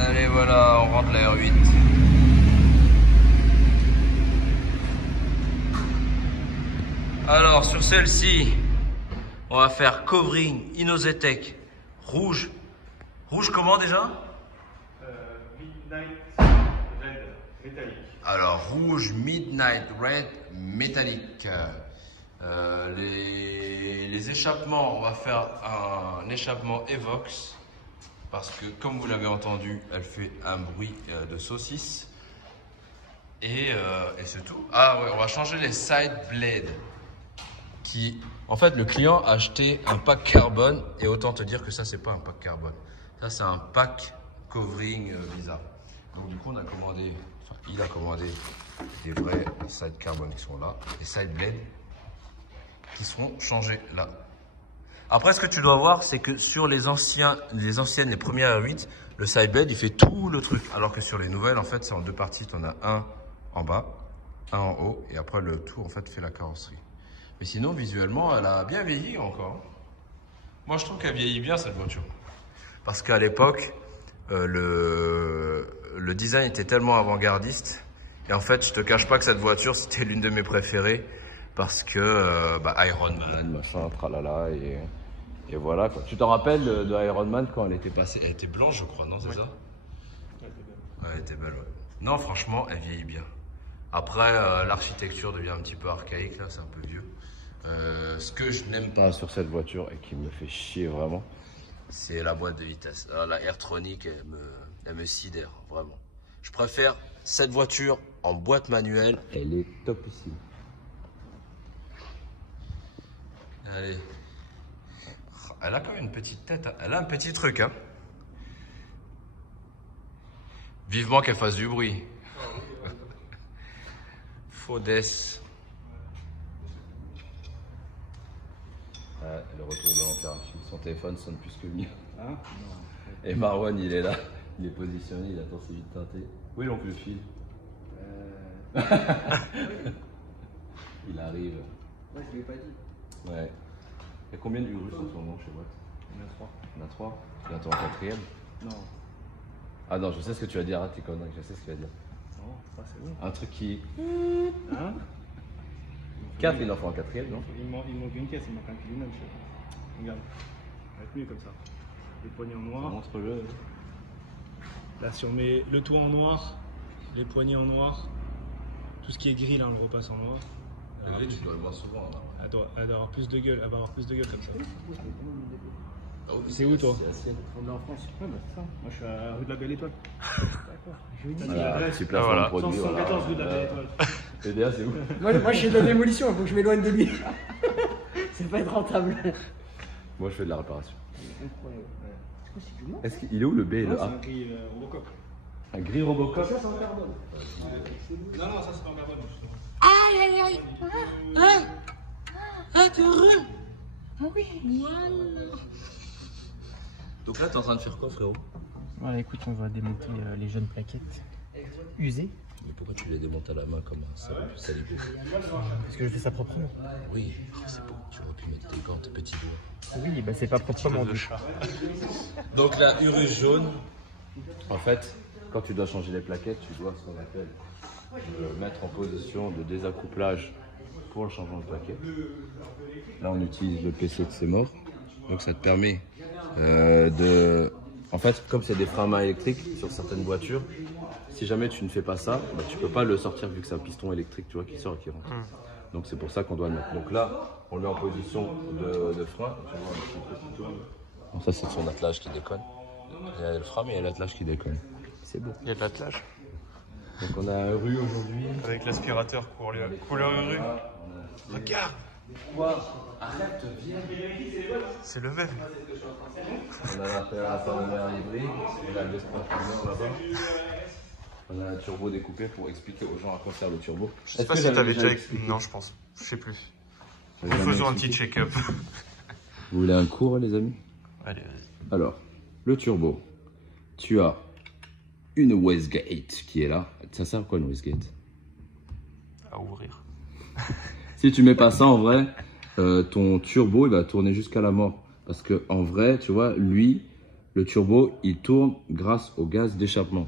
Allez, voilà, on rentre la R8. Alors, sur celle-ci, on va faire covering Inozetec rouge. Rouge comment déjà? Midnight Red métallique. Alors, rouge Midnight Red métallique. Les échappements, on va faire un échappement Evox. Parce que, comme vous l'avez entendu, elle fait un bruit de saucisse. Et c'est tout. Ah ouais, on va changer les side blades. En fait, le client a acheté un pack carbone. Et autant te dire que ça, c'est pas un pack carbone. Ça, c'est un pack covering bizarre. Donc du coup, il a commandé des vrais side carbone qui sont là. Des side blades qui seront changés là. Après, ce que tu dois voir, c'est que sur les premières R8, le sidebed, il fait tout le truc. Alors que sur les nouvelles, en fait, c'est en deux parties. Tu en as un en bas, un en haut, et après, le tout, en fait, fait la carrosserie. Mais sinon, visuellement, elle a bien vieilli encore. Moi, je trouve qu'elle vieillit bien, cette voiture. Parce qu'à l'époque, le design était tellement avant-gardiste. Et en fait, je te cache pas que cette voiture, c'était l'une de mes préférées. Parce que Iron Man, machin, tralala, et voilà quoi. Tu t'en rappelles de Iron Man quand elle était passée? Elle était blanche, je crois, non, c'est ça? Ouais, elle était belle, ouais. Non, franchement, elle vieillit bien. Après, l'architecture devient un petit peu archaïque, là, c'est un peu vieux. Ce que je n'aime pas sur cette voiture et qui me fait chier vraiment, c'est la boîte de vitesse. Alors, la Airtronic, elle me sidère, vraiment. Je préfère cette voiture en boîte manuelle. Elle est topissime. Allez. Elle a quand même une petite tête, hein. Elle a un petit truc, hein. Vivement qu'elle fasse du bruit. Faudesse. Le retour de l'Ampère. Son téléphone sonne plus que le mien. Hein? Et Marwan, il est là. Il est positionné, il attend ses vides teintées. Où est l'oncle le fil? Il arrive. Ouais, je lui ai pas dit. Ouais. Il y a combien de Urus en ce moment chez Watt? Il y en a 3. Il y en a 3. Tu attends un quatrième? Non. Ah non, je sais ce que tu vas dire. Arrête tes conneries, je sais ce que tu vas dire. Non, ça c'est bon. Un truc qui... Hein? 4, il en faut un quatrième, non? Il manque une caisse, il manque un pilier même, je sais pas. Regarde. Ça va être mieux comme ça. Les poignées en noir. Montre-le. Là, si on met le toit en noir, les poignées en noir, tout ce qui est gris, là, on le repasse en noir. Le gris, tu dois le voir souvent, là. Elle doit avoir plus de gueule, elle va avoir plus de gueule comme ça. Oh, C'est où, toi? C'est la sienne. On est en France. Ouais, bah c'est ça. Moi, je suis à rue de la Belle Étoile. D'accord. Je vais dire Voilà, petit placement voilà. de produit. 114 rue de la Belle Étoile. PDA, c'est où? Moi, je fais de la démolition, il faut que je m'éloigne de lui. C'est pas être rentable. Moi, je fais de la réparation. Incroyable. C'est quoi, c'est du noir? Il est où le B et le C'est A? un gris Robocop. Un gris Robocop? Ça, c'est en carbone. Non, non, ça c'est pas en carbone. Justement. Aïe, aïe, aïe. Ah, t'es heureux? Ah oui. Voilà. Donc là, t'es en train de faire quoi, frérot? Voilà, écoute, on va démonter les jeunes plaquettes usées. Mais pourquoi tu les démontes à la main comme ça? Parce que je fais ça proprement. Oui, c'est beau. Tu aurais pu mettre tes gants, tes petits doigts. Oui, bah c'est pas proprement. de chat. Donc la Urus jaune, en fait, quand tu dois changer les plaquettes, tu dois ce qu'on appelle mettre en position de désaccouplage pour le changement de plaquette. Là, on utilise le PC de Seymour. Donc ça te permet de... En fait, comme c'est des freins à main électriques sur certaines voitures, si jamais tu ne fais pas ça, bah, tu peux pas le sortir vu que c'est un piston électrique, tu vois, qui sort et qui rentre. Donc c'est pour ça qu'on doit le mettre. Donc là, on le met en position de frein. Bon, ça, c'est son attelage qui déconne. Il y a le frein, mais il y a l'attelage qui déconne. C'est beau. Il y a de l'attelage. Donc on a un rue aujourd'hui. Avec l'aspirateur couleur rue. Regarde! Arrête, viens. C'est le même. On a l'aspirateur hybride, on a l'espace là-bas. On a un turbo découpé pour expliquer aux gens à quoi sert le turbo. Je sais pas si t'avais déjà expliqué. Non, je pense. Je sais plus. Faisons un petit check-up. Vous voulez un cours, les amis? Allez, Alors, le turbo. Tu as une wastegate qui est là. Ça sert à quoi une wastegate? à ouvrir. Si tu mets pas ça en vrai, ton turbo il va tourner jusqu'à la mort. Parce que en vrai, tu vois, lui, Le turbo, il tourne grâce au gaz d'échappement.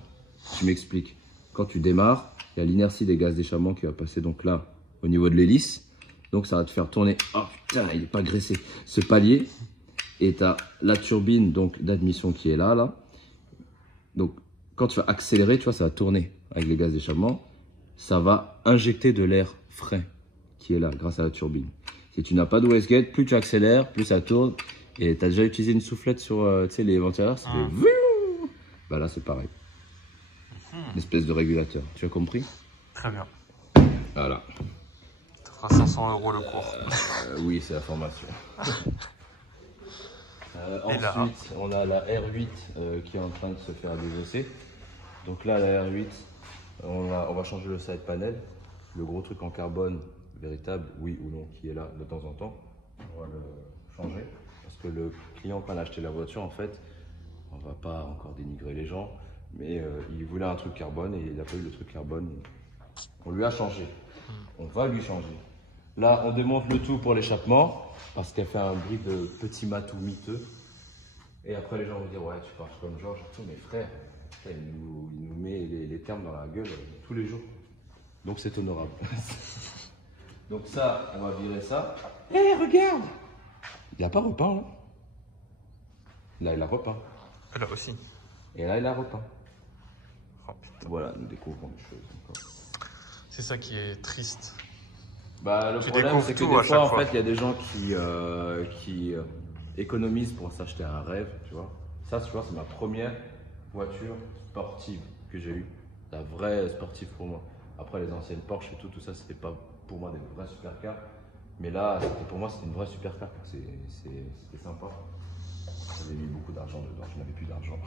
Tu m'expliques. Quand tu démarres, il y a l'inertie des gaz d'échappement qui va passer donc là, au niveau de l'hélice. Donc ça va te faire tourner. Oh putain, il n'est pas graissé. Ce palier. Et tu as la turbine d'admission qui est là. Donc quand tu vas accélérer, tu vois, ça va tourner avec les gaz d'échappement. Ça va injecter de l'air frais qui est là grâce à la turbine. Si tu n'as pas de wastegate, plus tu accélères, plus ça tourne. Et tu as déjà utilisé une soufflette sur les ventilateurs, ça fait bah là c'est pareil. Une espèce de régulateur. Tu as compris? Très bien. Voilà. Ça fera 500 € le cours. Oui, c'est la formation. Ensuite, on a la R8 qui est en train de se faire défausser. Donc là, la R8, on va changer le side panel. Le gros truc en carbone véritable, oui ou non, qui est là de temps en temps. On va le changer. Parce que le client, quand il a acheté la voiture, en fait, on va pas encore dénigrer les gens, mais il voulait un truc carbone et il n'a pas eu le truc carbone. On lui a changé. On va lui changer. Là, on démonte le tout pour l'échappement parce qu'elle fait un bruit de petit matou miteux. Et après, les gens vont dire, ouais, tu parles comme Georges. Mais frère, il nous met les termes dans la gueule tous les jours. Donc, c'est honorable. Donc ça, on va virer ça. Hé, regarde! Il n'a pas repeint, là. Là, il a repeint. Là aussi. Et là, il a repeint. Oh putain. Voilà, nous découvrons des choses encore. C'est ça qui est triste. Bah, le Tu problème, découvres c'est que tout des à fois, chaque en fois. fait, il y a des gens qui économisent pour s'acheter un rêve, tu vois. Ça, tu vois, c'est ma première voiture sportive que j'ai eue. La vraie sportive pour moi. Après, les anciennes Porsche et tout ça, c'était pas pour moi des vrais supercars. Mais là, pour moi, c'était une vraie supercar. C'était sympa. J'avais mis beaucoup d'argent dedans, je n'avais plus d'argent.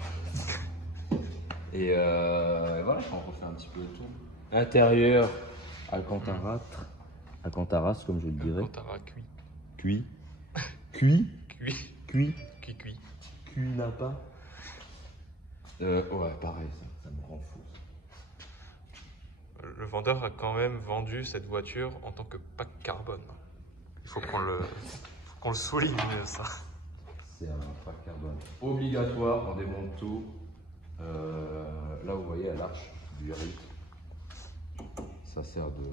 Et voilà, on refait un petit peu le tour. Intérieur, Alcantara, comme je le dirais. Alcantara Cuit. N'a pas. Ouais, pareil, ça me rend fou. Le vendeur a quand même vendu cette voiture en tant que pack carbone. Il faut qu'on le souligne, ça. C'est un pack carbone obligatoire, on démonte tout. Là, vous voyez, à l'arche du R8. Ça sert de.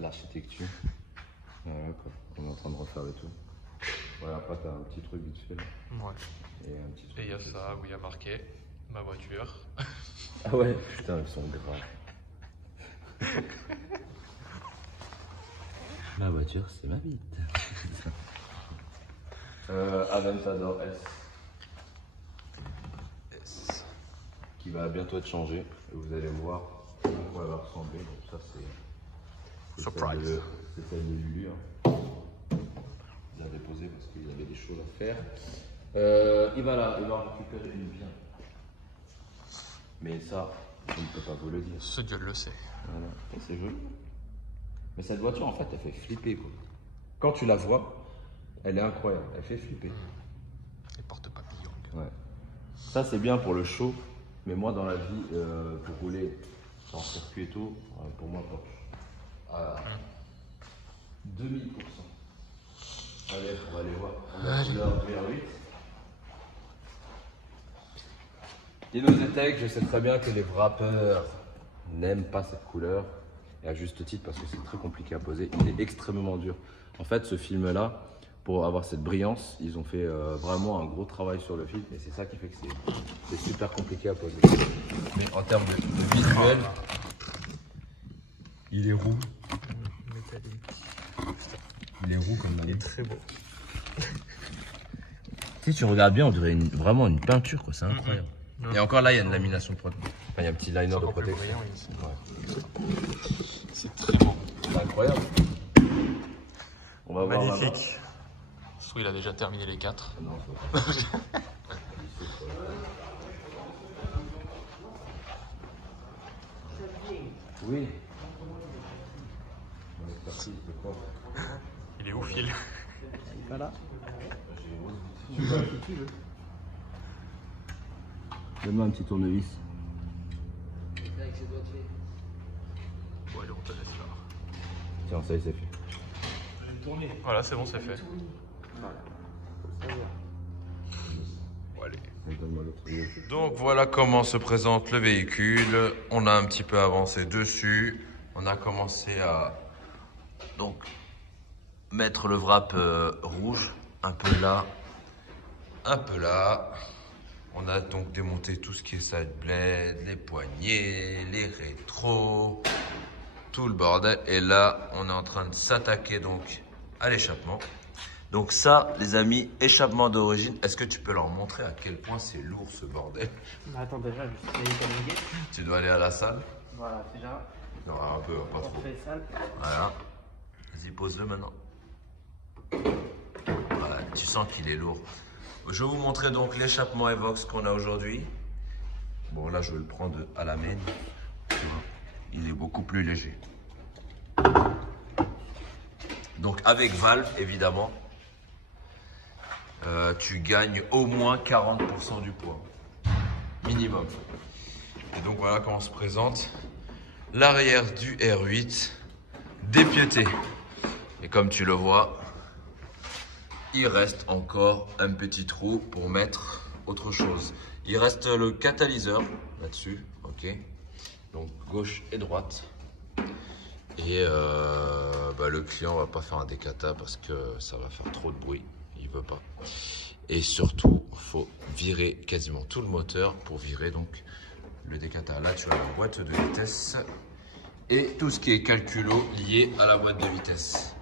L'architecture. Voilà, quoi. On est en train de refaire le tout. Voilà, après, t'as un petit truc vite fait. Là. Ouais. Et un petit truc. Et il y a ça où il y a marqué ma voiture. Ah ouais, putain, ils sont gras. Ma voiture, c'est ma bite. Aventador S. Qui va bientôt être changé. Et vous allez voir à quoi elle va ressembler. Donc ça, c'est Surprise. C'est celle de Lulu. Hein. Il l'a déposé parce qu'il avait des choses à faire. Il va récupérer une bien. Mais ça, je ne peux pas vous le dire. Ce Dieu le sait. Voilà. C'est joli. Mais cette voiture, en fait, elle fait flipper, quoi. Quand tu la vois, elle est incroyable. Elle fait flipper. Les porte-papillons. Ouais. Ça, c'est bien pour le show. Mais moi, dans la vie, pour rouler en circuit et tout, pour moi, Porsche. À 2000%. Allez, on va aller voir. On a la couleur du R8. Dinozetech, je sais très bien que les wrappers n'aiment pas cette couleur. Et à juste titre, parce que c'est très compliqué à poser. Il est extrêmement dur. En fait, ce film-là, pour avoir cette brillance, ils ont fait vraiment un gros travail sur le film. Et c'est ça qui fait que c'est super compliqué à poser. Mais en termes de visuel, il est roux. Métallique. Il est roux comme Il est très beau. Si tu regardes bien, on dirait vraiment une peinture, quoi. C'est incroyable. Et encore là, il y a une lamination de protection. Enfin, il y a un petit liner de protection. Ouais. C'est très beau. C'est incroyable. On va voir. Magnifique. Sou, il a déjà terminé les 4. Non, c'est pas. Oui. On est parti de quoi? Il est où, Phil? Voilà. Donne-moi un petit tournevis. Avec ses doigts Bon, allez, on te laisse là. Tiens, ça y est, c'est fait. Je vais le tourner. Voilà, c'est bon, c'est fait. Voilà. Faut le savoir. donne-moi l'autre. Donc voilà comment se présente le véhicule. On a un petit peu avancé dessus. On a commencé à donc mettre le wrap rouge, un peu là, un peu là. On a donc démonté tout ce qui est side blade, les poignées, les rétros, tout le bordel. Et là, on est en train de s'attaquer donc à l'échappement. Donc ça, les amis, échappement d'origine. Est-ce que tu peux leur montrer à quel point c'est lourd ce bordel? Attends, déjà, je suis allé. Tu dois aller à la salle? Voilà, déjà. Non, un peu, pas trop. On fait ça. Voilà. Vas-y, pose-le maintenant. Voilà, tu sens qu'il est lourd. Je vais vous montrer donc l'échappement Evox qu'on a aujourd'hui. Bon, là, je vais le prendre à la main. Il est beaucoup plus léger. Donc, avec valve, évidemment, tu gagnes au moins 40% du poids. Minimum. Et donc, voilà comment se présente l'arrière du R8 dépiété. Et comme tu le vois, il reste encore un petit trou pour mettre autre chose. Il reste le catalyseur là-dessus, ok. Donc gauche et droite. Et le client va pas faire un décata parce que ça va faire trop de bruit. Il veut pas. Et surtout, faut virer quasiment tout le moteur pour virer donc le décata. Là, tu as la boîte de vitesse et tout ce qui est calculo lié à la boîte de vitesse.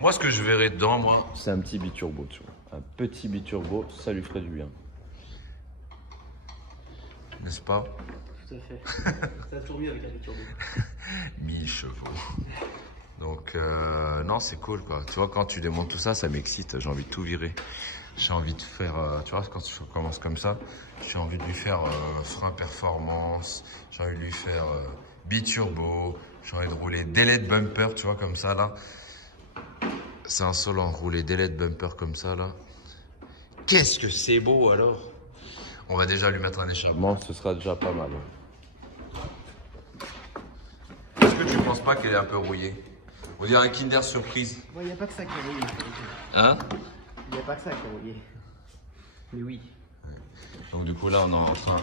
Moi, ce que je verrais dedans, moi... C'est un petit biturbo, tu vois. Un petit biturbo, ça lui ferait du bien. N'est-ce pas? Tout à fait. Ça tourne mieux avec un biturbo. 1000 chevaux. Donc, non, c'est cool, quoi. Tu vois, quand tu démontes tout ça, ça m'excite. J'ai envie de tout virer. J'ai envie de faire... tu vois, quand je commence comme ça, j'ai envie de lui faire frein performance. J'ai envie de lui faire biturbo. J'ai envie de rouler délai de bumper, tu vois, comme ça, là. C'est insolent, rouler délai de bumper comme ça, là. Qu'est-ce que c'est beau, alors? On va déjà lui mettre un échappement. Ce sera déjà pas mal. Est-ce que tu penses pas qu'elle est un peu rouillée? On dirait un Kinder Surprise. Il n'y a pas que ça qui est rouillé. Hein? Il n'y a pas que ça qui est rouillé. Mais oui. Donc du coup, là, on est en train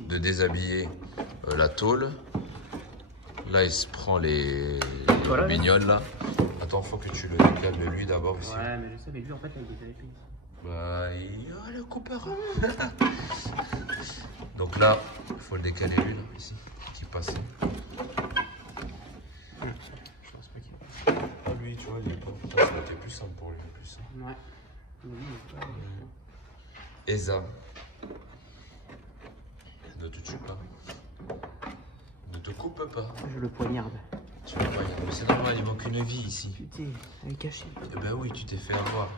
de déshabiller la tôle. Là, il se prend les mignoles, là. Attends, faut que tu le décales de lui d'abord ici. Ouais, mais je sais, mais lui, en fait, il est décalé. Bah, le coupeur. Donc là, il faut le décaler lui, là, ici. Petit passé. Je pense pas qu'il passe. Ah, lui, tu vois, il est pas. Ça aurait été plus simple pour lui, en plus. Ouais. Oui, Eza. Ne te tue pas. Ne te coupe pas. je le poignarde. Tu vois, mais c'est normal, il manque une vie ici. Putain, elle est cachée. Eh ben oui, tu t'es fait avoir.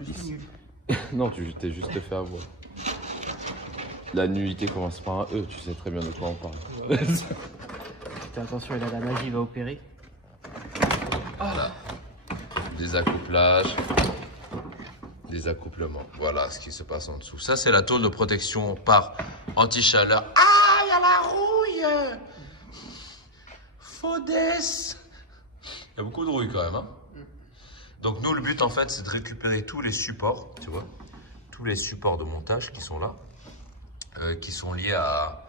Je suis nul. Non, tu t'es juste fait avoir. La nullité commence par un E, tu sais très bien de quoi on parle. Fais attention, il a la magie, il va opérer. Voilà. Des accouplages. Des accouplements. Voilà ce qui se passe en dessous. Ça, c'est la tôle de protection par anti-chaleur. Ah, il y a la rouille. Faudesse. Il y a beaucoup de rouille quand même. Hein. Donc nous, le but en fait, c'est de récupérer tous les supports, tu vois, tous les supports de montage qui sont là, qui sont liés à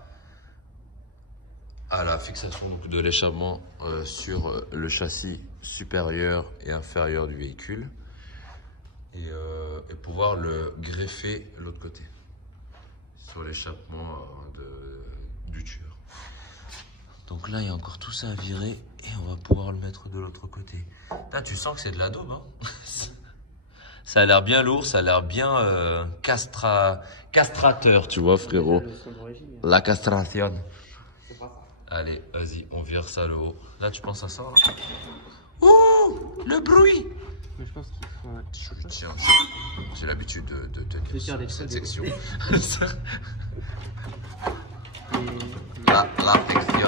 la fixation de l'échappement sur le châssis supérieur et inférieur du véhicule et pouvoir le greffer de l'autre côté sur l'échappement du tueur. Donc là, il y a encore tout ça à virer et on va pouvoir le mettre de l'autre côté. Là, tu sens que c'est de la daube, hein. Ça a l'air bien lourd, ça a l'air bien castrateur, tu vois, frérot. La castration. Allez, vas-y, on vire ça le haut. Là, tu penses à ça, là? Ouh, le bruit! Mais je pense qu'il faut... Tiens, j'ai l'habitude de tenir cette section. La friction.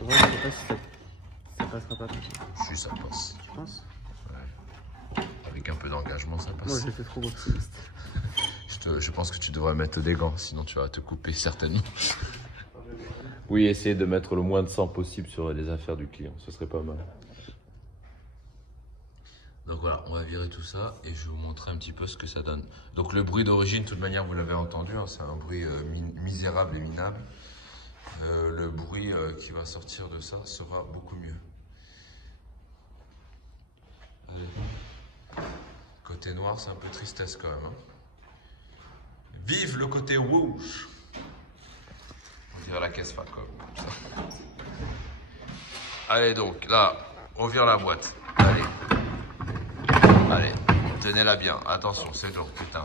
Ouais, je sais pas si ça passera pas. Si, ça passe. Tu penses? Ouais. Avec un peu d'engagement, ça passe. Moi, j'ai fait trop optimiste. Je pense que tu devrais mettre des gants, sinon tu vas te couper certainement. Oui, essayer de mettre le moins de sang possible sur les affaires du client, ce serait pas mal. Donc voilà, on va virer tout ça et je vais vous montrer un petit peu ce que ça donne. Donc le bruit d'origine, de toute manière, vous l'avez entendu, hein, c'est un bruit misérable et minable. Le bruit qui va sortir de ça sera beaucoup mieux. Allez. Côté noir, c'est un peu tristesse quand même. Hein. Vive le côté rouge! On dirait la caisse Facom, comme ça. Allez donc, là, on vire la boîte. Allez. Allez, tenez-la bien. Attention, c'est lourd, putain.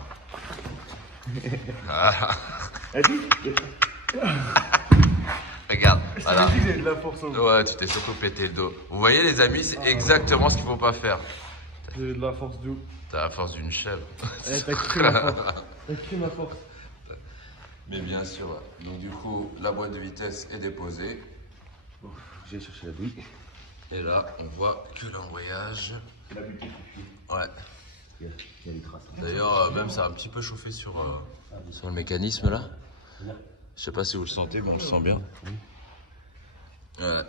Ah. Regarde, voilà. De la force au... Ouais, tu t'es surtout pété le dos. Vous voyez les amis, c'est exactement ce qu'il faut pas faire. J'ai de la force d'où? T'as la force d'une chèvre. T'as cru ma force. T'as cru ma force. Mais bien sûr, ouais. Donc du coup, la boîte de vitesse est déposée. Bon, j'ai cherché la bouille. Et là, on voit que l'embrayage. La butée suffit. Ouais. Il y a des traces. D'ailleurs, même ça a un petit peu chauffé sur le mécanisme là. Je sais pas si vous le sentez, mais on le sent bien. Ouais.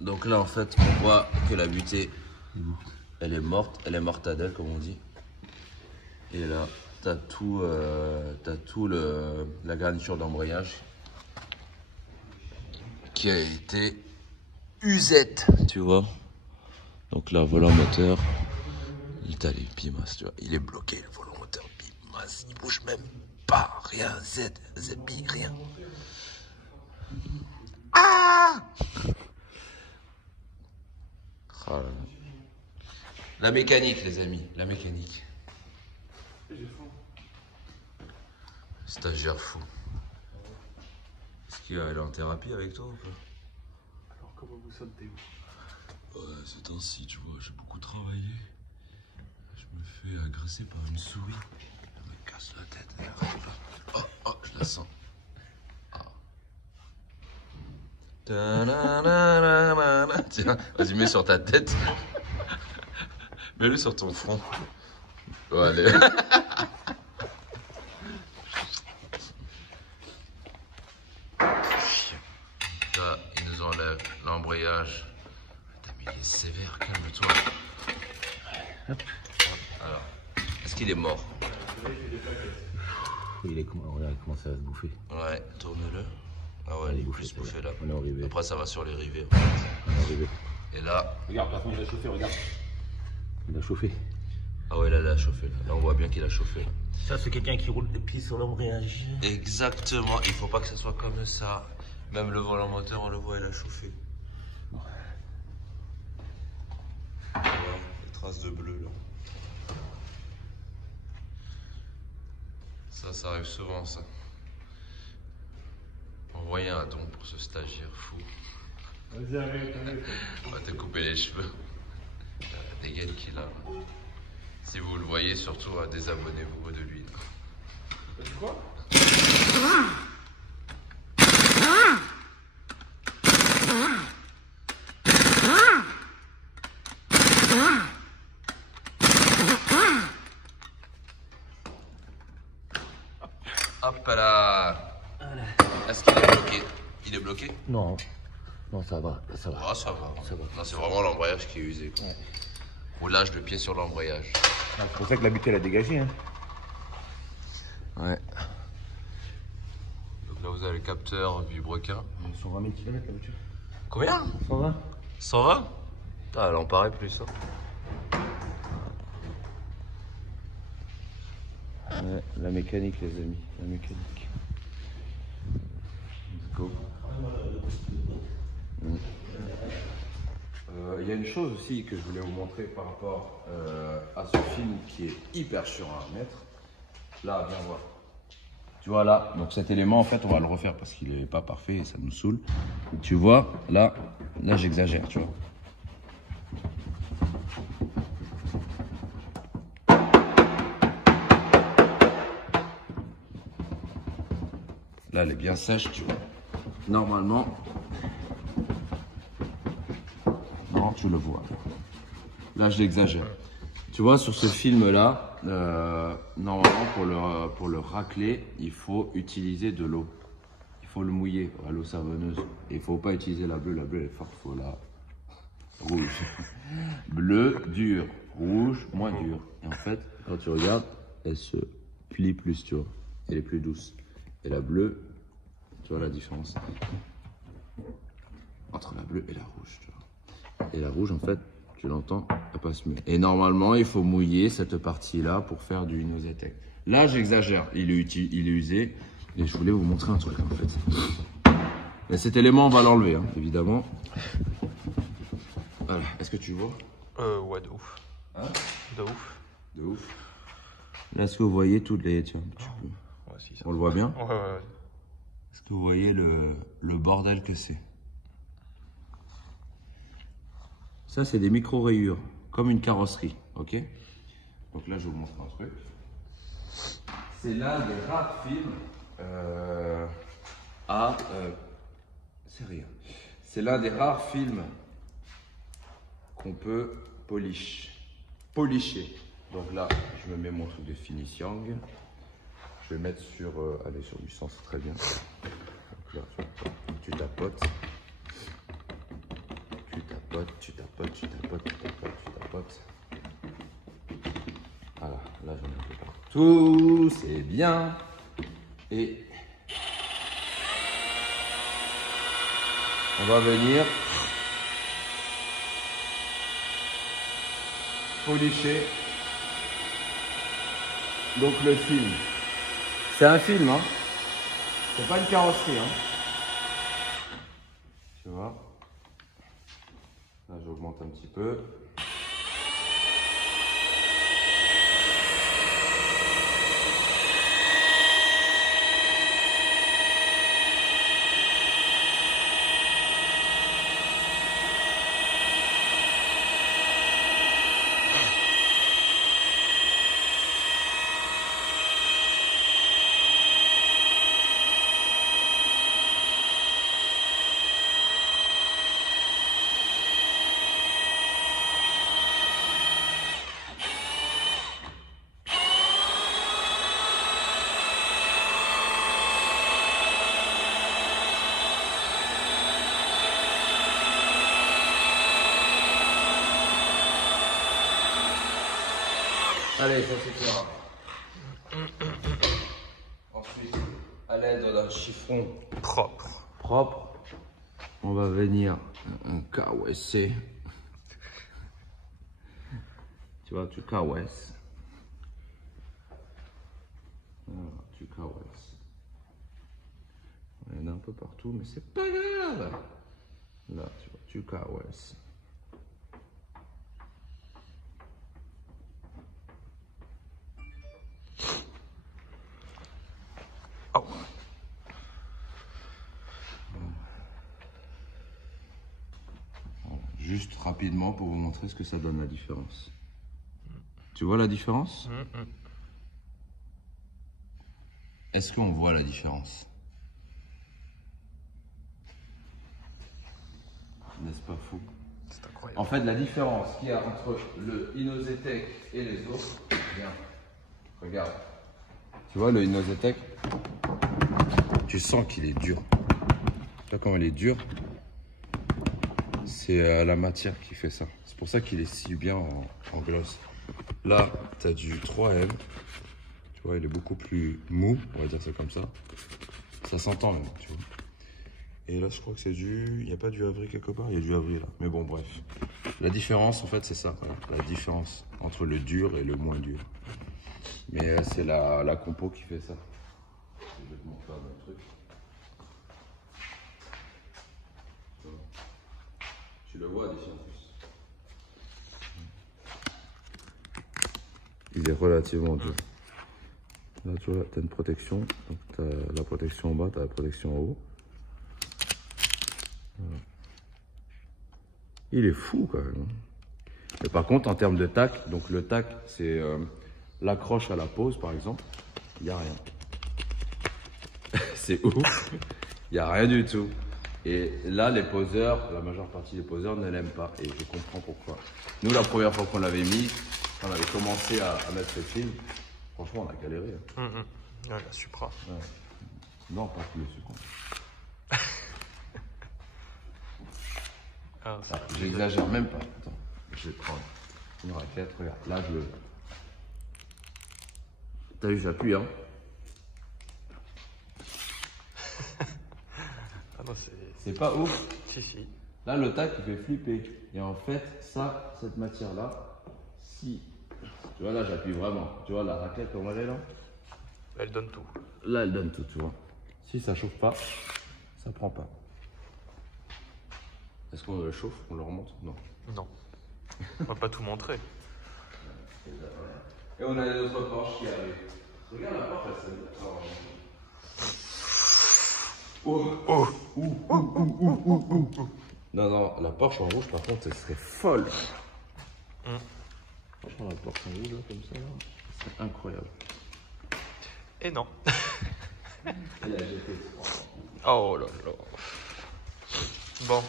Donc là, en fait, on voit que la butée, elle est mortadelle comme on dit. Et là, t'as tout, la garniture d'embrayage qui a été usette, tu vois. Donc là, volant moteur, t'as les bimas, tu vois, il est bloqué, le volant moteur, bimas, il bouge même pas, rien, ZB, rien. Ah! Oh là là. La mécanique, les amis, la mécanique. Stagiaire fou. Est-ce qu'il est en thérapie avec toi ou pas? Alors comment vous sentez? Ouais, ces temps-ci, tu vois, j'ai beaucoup travaillé. Je me fais agresser par une souris. Elle me casse la tête, elle arrête pas. Oh, oh, je la sens. Ah. Tiens, vas-y, mets sur ta tête. Mets-le sur ton front. Ouais, allez. Là, il nous enlève l'embrayage. Il est sévère, calme-toi. Alors, est-ce qu'il est mort? Il est regarde, il commence à se bouffer. Ouais, tourne-le. Ah ouais, il est plus bouffé là. On est arrivé. Après, ça va sur les rivets. On est arrivé. Et là. Regarde, de toute façon, il a chauffé, regarde. Il a chauffé. Ah ouais, là, il a chauffé. Là, on voit bien qu'il a chauffé. Là. Ça, c'est quelqu'un qui roule les pieds sur l'embrayage. Exactement, il faut pas que ça soit comme ça. Même le volant moteur, on le voit, il a chauffé. Voilà, les traces de bleu là. Ça arrive souvent ça. Envoyez un don pour ce stagiaire fou. Vas-y, arrête. On va te couper les cheveux. Des gaines qu'il a. Si vous le voyez, surtout désabonnez-vous de lui. Quoi? Hop là. Est-ce qu'il est bloqué? Il est bloqué? Non. Non, ça va. Ça va. Ah, ça va. Ça va. Non, c'est vraiment l'embrayage qui est usé. Quoi. Ouais. Roulage de pied sur l'embrayage. Ah, c'est pour ça que la butée elle a dégagé. Hein. Ouais. Donc là, vous avez le capteur vibrequin. 120 000 km la voiture. Combien? 120. 120? Ah, elle en paraît plus, hein. Ouais, la mécanique, les amis. La mécanique. Let's go. Il y a une chose aussi que je voulais vous montrer par rapport à ce film qui est hyper chiant à mettre. Là, viens voir. Tu vois là, donc cet élément en fait on va le refaire parce qu'il n'est pas parfait et ça nous saoule. Tu vois, là j'exagère, tu vois. Là elle est bien sèche, tu vois. Normalement, non, tu le vois. Là je l'exagère. Tu vois, sur ce film-là, normalement, pour le racler, il faut utiliser de l'eau. Il faut le mouiller à l'eau savonneuse. Et il ne faut pas utiliser la bleue. La bleue, elle est forte. Il faut la rouge. Bleu, dur. rouge, moins dure. Et en fait, quand tu regardes, elle se plie plus, tu vois. Elle est plus douce. Et la bleue, tu vois la différence entre la bleue et la rouge, tu vois. Et la rouge, en fait, tu l'entends, elle passe mieux. Et normalement, il faut mouiller cette partie-là pour faire du Inozetec. Là, j'exagère, il est usé. Et je voulais vous montrer un truc, en fait. Et cet élément, on va l'enlever, hein, évidemment. Voilà, est-ce que tu vois? Ouais, de ouf. Hein? De ouf. De ouf. Là, est-ce que vous voyez toutes les... Tiens, un petit peu. Ouais, si, ça. On le voit bien? Ouais. Est-ce que vous voyez le bordel que c'est? Ça, c'est des micro-rayures, comme une carrosserie, ok? Donc là, je vais vous montrer un truc. C'est l'un des rares films c'est rien. C'est l'un des rares films qu'on peut polisher. Donc là, je me mets mon truc de finition. Je vais mettre sur, allez, sur du 100, c'est très bien. Donc là, tu tapotes. Tu tapotes. Voilà, là j'en ai un peu partout, c'est bien. Et on va venir polisher donc le film. C'est un film, hein. C'est pas une carrosserie, hein. Tu vois. Là, j'augmente un petit peu. Allez, ça suffira. Ensuite, à l'aide d'un chiffon propre, on va venir un caresser. Tu vois, tu caresses. Voilà, tu caresses. Il y en a un peu partout, mais c'est pas grave. Là, tu vois, tu caresses. Juste rapidement pour vous montrer ce que ça donne la différence. Tu vois la différence? Est-ce qu'on voit la différence? N'est-ce pas fou? C'est incroyable. En fait, la différence qu'il y a entre le Inozetec et les autres, viens, regarde. Tu vois le Inozetec? Tu sens qu'il est dur. Tu vois comment il est dur? C'est la matière qui fait ça. C'est pour ça qu'il est si bien en gloss. Là, tu as du 3M. Tu vois, il est beaucoup plus mou, on va dire ça comme ça. Ça s'entend même, tu vois. Et là, je crois que c'est du... Il n'y a pas du Havre quelque part? Il y a du Havre là. Mais bon, bref. La différence, en fait, c'est ça. Voilà. La différence entre le dur et le moins dur. Mais c'est la compo qui fait ça. Je vais te montrer un autre truc. Tu le vois d'ici en plus. Il est relativement dur. Là, tu vois, tu as une protection. Donc, tu as la protection en bas, tu as la protection en haut. Voilà. Il est fou quand même. Et par contre, en termes de tac, donc le tac, c'est l'accroche à la pose par exemple. Il n'y a rien. C'est ouf. Il n'y a rien du tout. Et là, les poseurs, la majeure partie des poseurs ne l'aiment pas. Et je comprends pourquoi. Nous, la première fois qu'on l'avait mis, quand on avait commencé à mettre ce film, franchement, on a galéré. Ouais, la Supra. Ouais. Non, pas plus le Supra. Ah, J'exagère même pas. Attends, je vais prendre Une raquette, regarde. Là, je le. T'as vu, j'appuie, hein. Ah non, c'est. C'est pas ouf. Si, si. Là, le tac, il fait flipper. Et en fait, ça, cette matière-là, si. Tu vois, là, j'appuie vraiment. Tu vois, la raquette, comment elle est là? Elle donne tout. Là, elle donne tout, tu vois. Si ça chauffe pas, ça prend pas. Est-ce qu'on le chauffe? On le remonte? Non. Non. On va pas tout montrer. Et on a les autres porches qui arrivent. Regarde la porte, elle s'est. Non, non, la Porsche en rouge, par contre, elle serait folle. Franchement, la Porsche en rouge, là, comme ça, là, c'est incroyable. Et non. Elle a jeté. Oh là là. Bon,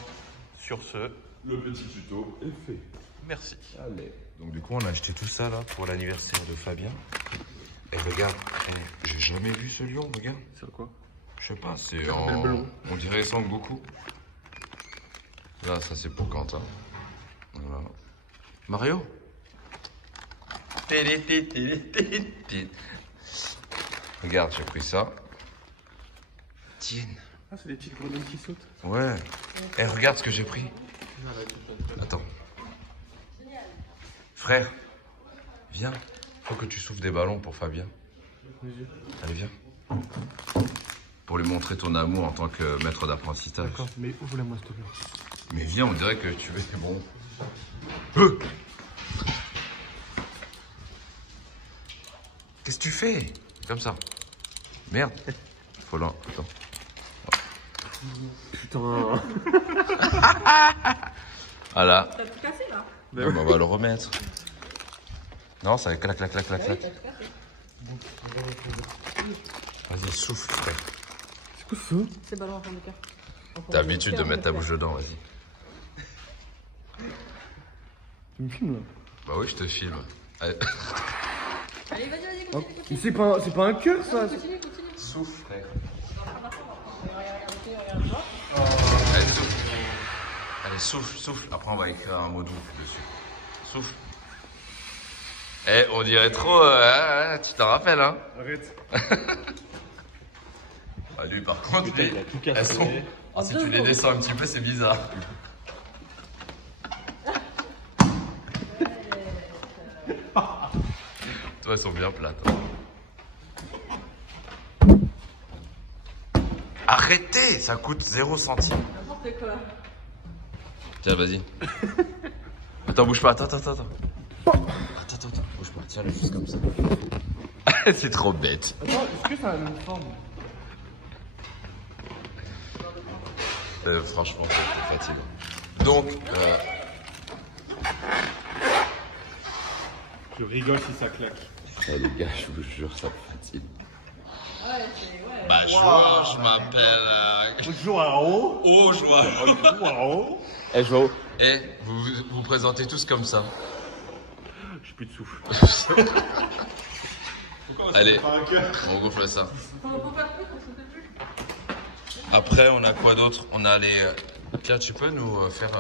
sur ce, Le petit tuto est fait. merci. Allez. Donc du coup, on a acheté tout ça là pour l'anniversaire de Fabien. Et regarde, j'ai jamais vu ce lion, regarde. C'est quoi? Je sais pas, c'est en... On dirait Son Goku. Là, ça c'est pour Quentin. Voilà. Mario. Regarde, j'ai pris ça. Tiens. Ah, c'est des petites grenouilles qui sautent. Ouais. Et regarde ce que j'ai pris. Attends. Frère, viens. Faut que tu souffles des ballons pour Fabien. Allez, viens. Pour lui montrer ton amour en tant que maître d'apprentissage. D'accord, mais ouvre-la-moi, s'il te plaît. Mais viens, on dirait que tu es bon. Qu'est-ce que tu fais? Comme ça. Merde. Faut l'en... Attends. Putain. Voilà. T'as tout cassé là? Non, mais on va le remettre. Non, ça clac, clac, clac, clac, clac. Vas-y, souffle, frère. C'est quoi ça? C'est ballon en forme de cœur. T'as l'habitude de mettre ta bouche dedans, vas-y. Tu me filmes là? Bah oui, je te filme. Allez. Allez, vas-y, Oh, continue. mais c'est pas un cœur ça? Continue. Souffle, frère. Regarde, Allez, souffle. Allez, souffle. Après, on va écrire un mot doux dessus. Souffle. Eh, on dirait trop... tu t'en rappelles, hein? Arrête. Ah, lui, par contre, Putain, lui, il a tout elles cassé. sont... Ah, si tu les descends un petit peu, c'est bizarre. Toi, elles sont bien plates. Arrêtez, ça coûte 0 centime. N'importe quoi. Tiens, vas-y. Attends, bouge pas, attends. Attends, bouge pas, tiens-le juste comme ça. C'est trop bête. Attends, est-ce que ça a la même forme? Franchement, c'est fatigant. Donc, Je rigole si ça claque. Les gars, je vous jure, ça me fatigue. Ouais, c'est. Ouais. bah, je m'appelle... Bonjour à haut. Oh, joie. Bonjour à haut. Eh, je vais Et vous vous présentez tous comme ça. J'ai plus de souffle. Allez, on gonfle ça. Faut faire plus, on se fait plus. Après, on a quoi d'autre? On a les... Tiens, tu peux nous faire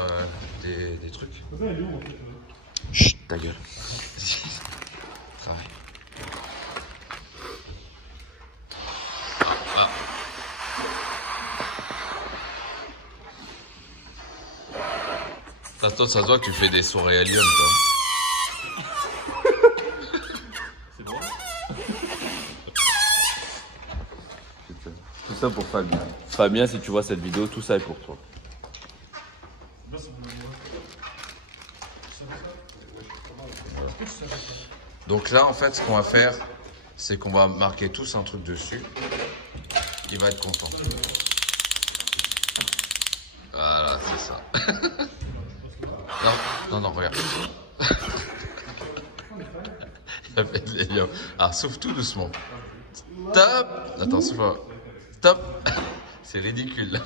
des trucs? Chut, ta gueule. Travaille. Ah. Toi, ça se voit que tu fais des soirées à Lyon, toi. C'est bon? Tout ça pour Fabien. Fabien, si tu vois cette vidéo, tout ça est pour toi. Donc là, en fait, ce qu'on va faire, c'est qu'on va marquer tous un truc dessus. Il va être content. Voilà, c'est ça. Non, regarde. Il a fait des lions. Alors, souffle tout doucement. Stop. Attends, souffle. Stop. C'est ridicule, là.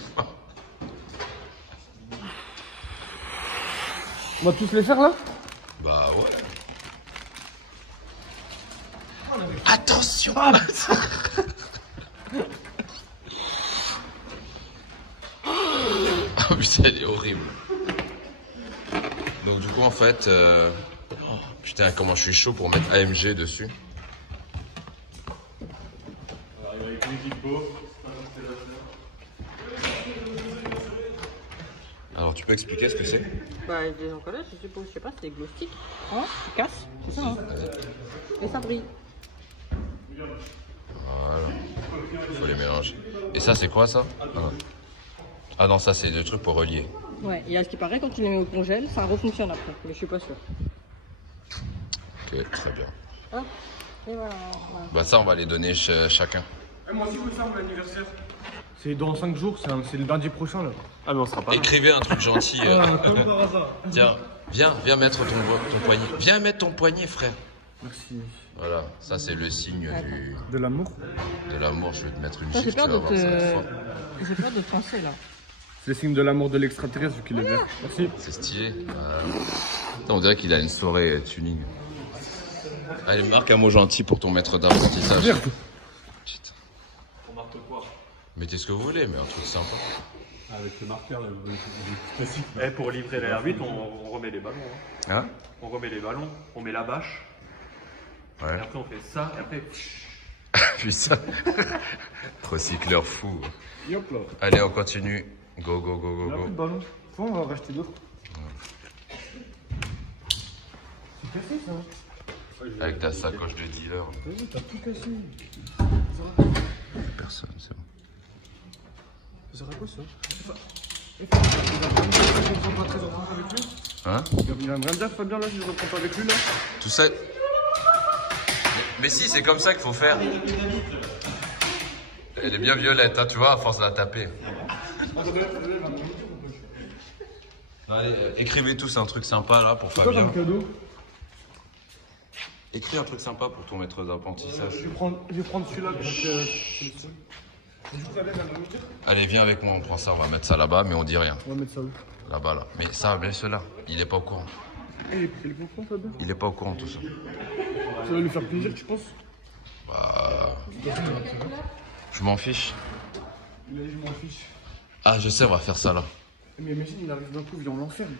On va tous les faire là? Bah ouais. Attention. Oh putain, elle est horrible. Donc du coup en fait, Putain, comment je suis chaud pour mettre AMG dessus. Alors, tu peux expliquer ce que c'est? Bah, des encollages, je suppose, je sais pas, c'est des glow sticks. Hein, tu casses, c'est ça, hein. Et ça brille. Voilà. Il faut les mélanger. Et ça, c'est quoi ça? Ah non, ça, c'est des trucs pour relier. Ouais, et à ce qui paraît, quand tu les mets au congèle, ça refonctionne après, mais je suis pas sûr. Ok, très bien. Hop, et voilà. Bah ça, on va les donner chacun. Moi aussi, je veux faire mon anniversaire. C'est dans 5 jours, c'est le lundi prochain là. Ah, mais on sera pas là. Écrivez un truc gentil. Comme par hasard. Tiens, viens mettre ton poignet. Viens mettre ton poignet, frère. Merci. Voilà, ça c'est le signe De l'amour. de l'amour. Je vais te mettre une J'ai gifle, peur tu de vas voir, ça va être fort. J'ai peur de te lancer là. C'est le signe de l'amour de l'extraterrestre vu qu'il est vert. Merci. C'est stylé. Voilà. Putain, on dirait qu'il a une soirée tuning. Allez, marque un mot gentil pour ton maître d'apprentissage. Merde. Putain. Mettez ce que vous voulez, mais un truc sympa. Avec le marqueur, le classique. Eh, pour livrer la R8, on remet les ballons. Hein. Hein? On remet les ballons, on met la bâche. Ouais. Et après, on fait ça. Et après, Putain. Recycleur fou. Et hop là. Allez, on continue. Go, go, go, go, On a plus de go. ballon. Faut, on va racheter d'autres. C'est cassé ça. Avec ta sacoche de dealer. Vas-y, t'as tout cassé. Personne, c'est bon. Ça sert à quoi ça? Il va pas très reprendre avec lui. Hein? Il va me rien dire Fabien là si je reprends pas avec lui là. Tout ça. Mais si, c'est comme ça qu'il faut faire. Elle est bien violette, hein, tu vois, à force de la taper. Allez, écrivez tous un truc sympa là pour C'est quoi Fabien. comme cadeau? Écris un truc sympa pour ton maître d'apprentissage. Je vais prendre celui-là parce que c'est du coup Fabien vient de me dire. Allez, viens avec moi, on prend ça, on va mettre ça là-bas, mais on dit rien. On va mettre ça où? Là-bas, là. Mais ça, mais cela, il est pas au courant. Eh, il est content Fabien. Il est pas au courant de tout ça. Ça va lui faire plaisir tu penses? Bah. Je m'en fiche. Il a dit je m'en fiche. Ah, je sais, on va faire ça là. Mais imagine il arrive d'un coup, viens on l'enferme.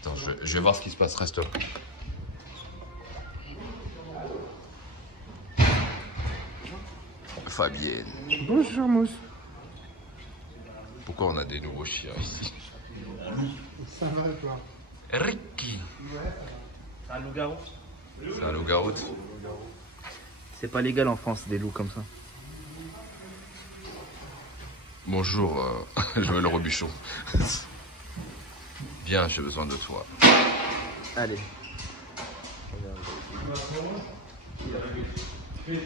Attends, je vais voir ce qui se passe, reste là. Fabienne. Bonjour Mousse. Pourquoi on a des nouveaux chiens ici? Ça va toi? Ricky. C'est un loup-garou. C'est un loup-garou. C'est pas légal en France, des loups comme ça. Bonjour, Joël Robuchon. Viens, j'ai besoin de toi. Allez. Vite.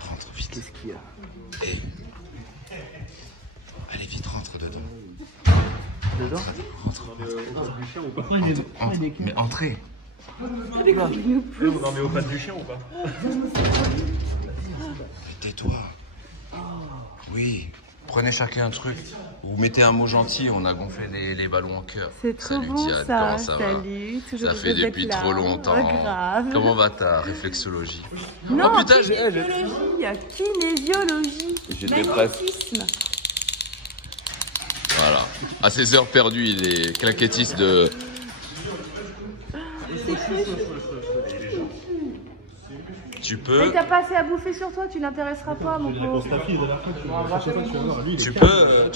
Rentre vite. Qu'est-ce qu'il y a? Eh. Allez, vite, rentre dedans. Dedans? Entre. Mais entrez. on en met au pas du chien ou pas? Tais-toi. Oui. Prenez chacun un truc. Vous mettez un mot gentil, on a gonflé les ballons en cœur. C'est trop Salut, bon Diane, ça. comment ça Salut, va? toujours Ça heureux fait d'être depuis là. trop longtemps. Oh, grave. Comment va ta réflexologie? Non, Oh, putain, kinésiologie. J'étais presque. Magnétisme. Voilà. À ces heures perdues, il est claquettiste de... Tu peux... Mais t'as pas assez à bouffer sur toi, tu l'intéresseras pas, mon pauvre. Tu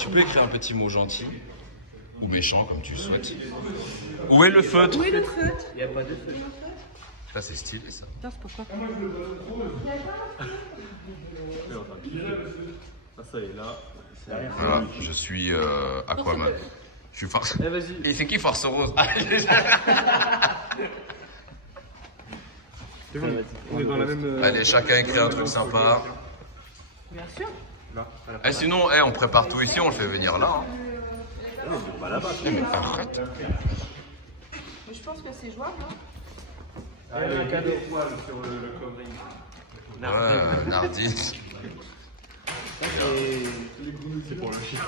peux écrire un petit mot gentil. Ou méchant, comme tu souhaites. Où est le feutre? Oui, le feutre. Il n'y a pas de feu. Ça, c'est stylé, ça. Tiens, c'est pourquoi. Ça y est là. Voilà, je suis Aquaman. Je suis Force... Eh, vas-y. Et c'est qui Force Rose? C'est bon, on est dans la même. Allez, chacun écrit un truc sympa. Bien sûr. Eh, sinon, on prépare tout ici, on le fait venir là. Hein. Eh, mais arrête. Mais je pense que c'est jouable. Hein. Allez, un cadeau poil sur le covering. Ouais, Nardis. C'est pour le chien.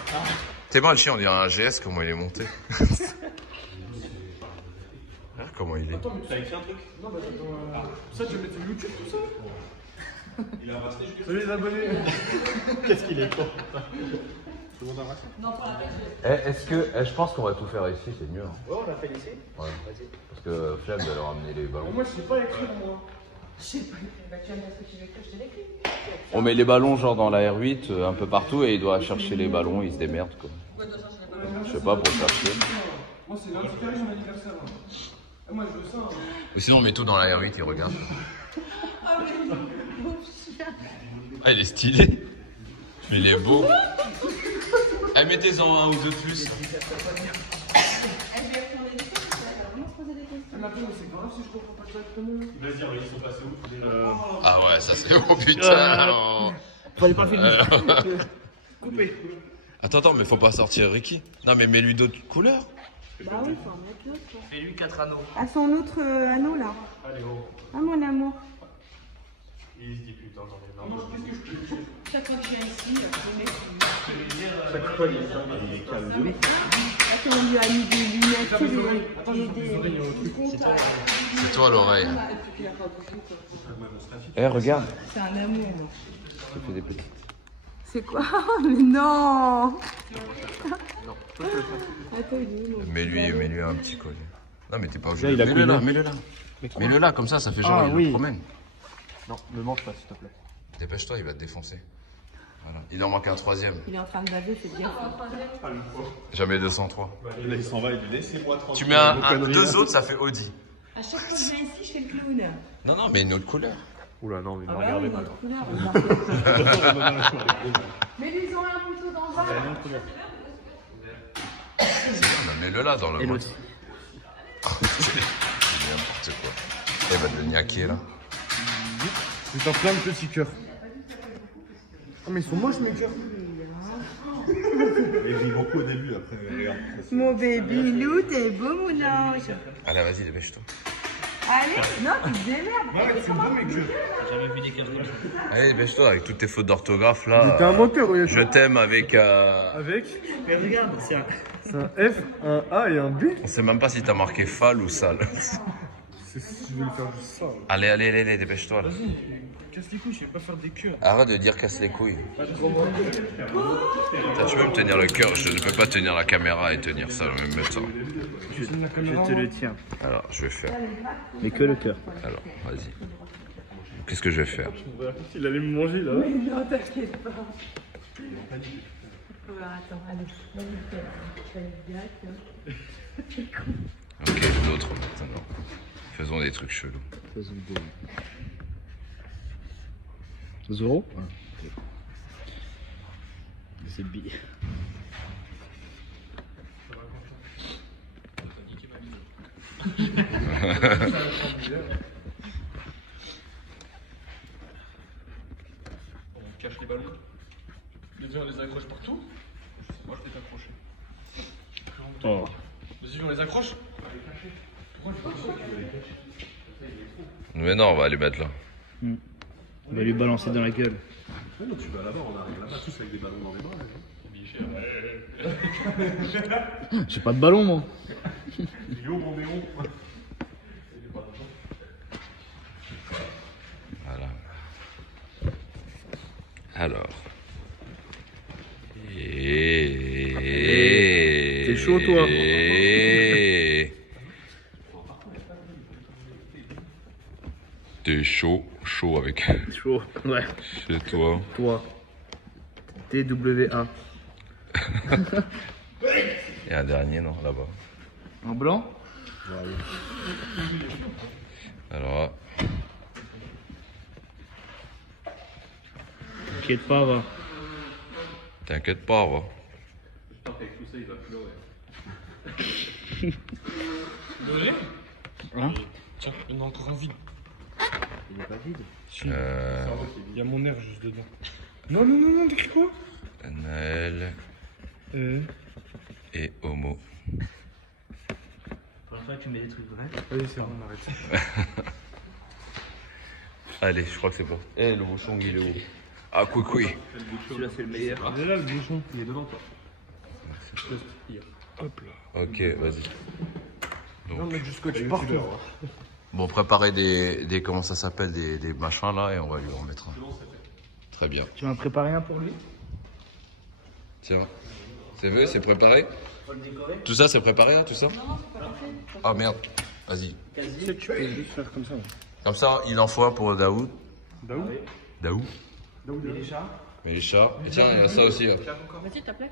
T'es bon, le chien, on dirait un GS, comment il est monté. Hein, comment il est? Attends, mais tu as écrit un truc? Non, bah attends. Ça, tu veux mettre sur YouTube tout ça? Il a racheté. Salut les abonnés. Qu'est-ce qu'il est con? Tout le monde a rassé? Non, pour la pêche. Est-ce que je pense qu'on va tout faire ici, c'est mieux. Hein. Ouais, on a fait ici. Ouais. Parce que flemme de leur amener les ballons. Moi, je sais pas écrire, moi. Je sais pas. Bah, tu vas me dire ce que tu veux écrire, je te l'écris. On met les ballons genre dans la R8 un peu partout et il doit chercher les ballons, il se démerde quoi. Pourquoi tu dois chercher les ballons? Je sais pas, pour chercher. Moi, c'est lundi carré, j'ai mon anniversaire. Moi, je veux ça. Ou sinon, on met tout dans la R8 et regarde. Ah, mais mon chien. Ah, il est stylé. Mais il est beau. Eh, mettez-en un ou deux de plus. Elle lui a retourné des choses, elle va vraiment se poser des questions. Mais attends, mais c'est grave si je comprends pas exactement. Vas-y, ils sont passés où? Ah ouais, ça c'est... Oh putain. Fallait pas finir. Coupé. Attends, mais faut pas sortir Ricky. Non, mais mets-lui d'autres couleurs. Bah oui, faut en mettre l'autre. Fais-lui 4 anneaux. À son autre anneau là. Allez, oh. Ah, mon amour. Il se dit putain, j'en ai marre. Chaque fois que tu viens ici, tu mets. Chaque fois, il est calme. Attends, on lui a mis des lunettes et des contacts. C'est toi l'oreille. Eh, regarde. C'est un amour. Tu fais des petites. C'est quoi? Mais non! Attends, il est où, mon Mets-lui un petit collier. Non, mais t'es pas obligé. Là, il a Mets-le là, couillé. mets-le là. Mets-le là, comme ça fait genre il le promène. Non, ne mange pas, s'il te plaît. Dépêche-toi, il va te défoncer. Voilà. Il en manque un troisième. Il est en train de baver, c'est bien. Jamais 203. Là, il s'en va, il dit laissez-moi tranquille. Tu mets deux autres, ça fait Audi. À chaque fois que je viens ici, je fais le clown. Non, mais une autre couleur. Oula, non, mais ne Ah bah regardez oui, pas. notre couleur. Mais ils ont un couteau dans le bar. Mets-le là dans le Et mode. l'autre. C'est n'importe quoi. Il va te niaquer là. Putain, plein de petits cœurs. Oh, mais ils sont moches, mes cœurs. Il rit beaucoup au début, après, regarde. Mon baby Lou, t'es beau, mon ange. Allez, vas-y, dépêche-toi. Allez, non, tu te démerdes. Ouais, c'est beau, mes cœurs. J'ai jamais vu des cœurs comme ça. Allez, dépêche-toi avec toutes tes fautes d'orthographe là. T'es un moteur, regarde. Je t'aime avec. Avec Mais regarde, c'est un. c'est un F, un A et un B. On sait même pas si t'as marqué fal ou sale. C'est si je vais le faire juste ça. Là. Allez, dépêche-toi là. Casse les couilles, je vais pas faire des cœurs. Arrête de dire casse les couilles. Putain, tu peux me tenir le cœur, je ne peux pas tenir la caméra et tenir ça en même temps. Je te le tiens. Alors, je vais faire. Mais que le cœur. Alors, vas-y. Qu'est-ce que je vais faire? Il allait me manger là. Non, t'inquiète pas. Attends, allez. Je vais direct. Ok, l'autre maintenant. Faisons des trucs chelous. Faisons beau. Zoro. C'est le billet. On cache les ballons. Déjà, on les accroche partout. Moi, je vais t'accrocher. Oh. Vas-y, on les accroche. Mais non, on va les mettre là. On va lui balancer dans la gueule. Ouais, non, tu vas là-bas, on arrive là-bas tous avec des ballons dans les bras. J'ai pas de ballon, moi. Yo, mon néon. Voilà. Alors. T'es chaud, toi. T'es chaud avec. Chaud. Ouais. Chez toi. Toi. TWA. Et un dernier, non, là-bas. En blanc. Alors, T'inquiète pas, va. t'inquiète pas, va. Désolé. Hein? Tiens, il y en a encore un vide. Il est pas vide. Il y a mon air juste dedans. Non, t'écris quoi? Naël et Homo. Pour la fois que tu mets des trucs vrais. Vas-y, c'est bon, on arrête. Allez, je crois que c'est bon. Eh, le bouchon, il est où? Ah, couicoui. Celui-là, c'est le meilleur. Il est là, le bouchon. Il est devant toi. Hop là. Ok, vas-y. Non, mais jusqu'au tu partout. Bon, préparez des comment ça s'appelle, des machins là et on va lui en mettre un. Très bien. Tu vas en préparer un pour lui? Tiens. C'est vrai, c'est préparé? Tout ça, c'est préparé là, tout ça? Ah merde. Vas-y. Tu peux juste faire comme ça. Comme ça, il en faut un pour Daoud. Daoud. Daoud. Mais les chats. Et tiens, il y a ça aussi. Là. Vas-y, s'il te plaît.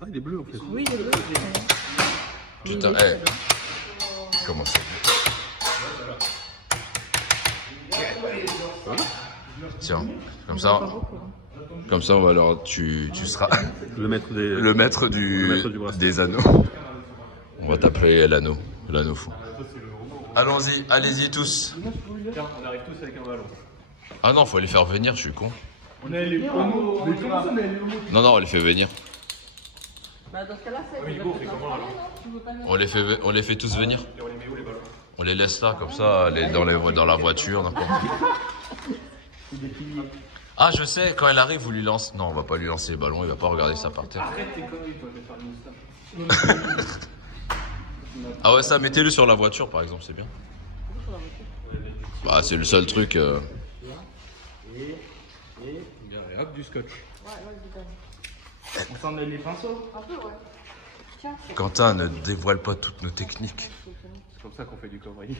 Ah, il est bleu en fait. Oui, il est bleu. Putain, hé. Comment ça? Tiens, comme ça. Comme ça, on va alors, tu seras Le maître des. le maître des anneaux. On va t'appeler l'anneau fou. Allons-y, allez-y tous. Tiens, on arrive tous avec un ballon. Ah non, faut les faire venir, je suis con. On a les promos. Non, on les fait venir. Bah, dans ce cas-là, c'est. On les fait tous venir. Et on les met où les ballons? On les laisse là, comme ça, dans la voiture, n'importe où. Ah, je sais, quand elle arrive, vous lui lancez. Non, on va pas lui lancer les ballons, il va pas regarder ça par terre. Arrête tes conneries, toi, de faire une moustache. Ah ouais, ça, mettez-le sur la voiture, par exemple, c'est bien. Bah, c'est le seul truc. Et hop, du scotch. On s'en met les pinceaux. Un peu, ouais. Tiens, Quentin, ne dévoile pas toutes nos techniques. C'est comme ça qu'on fait du cowboy.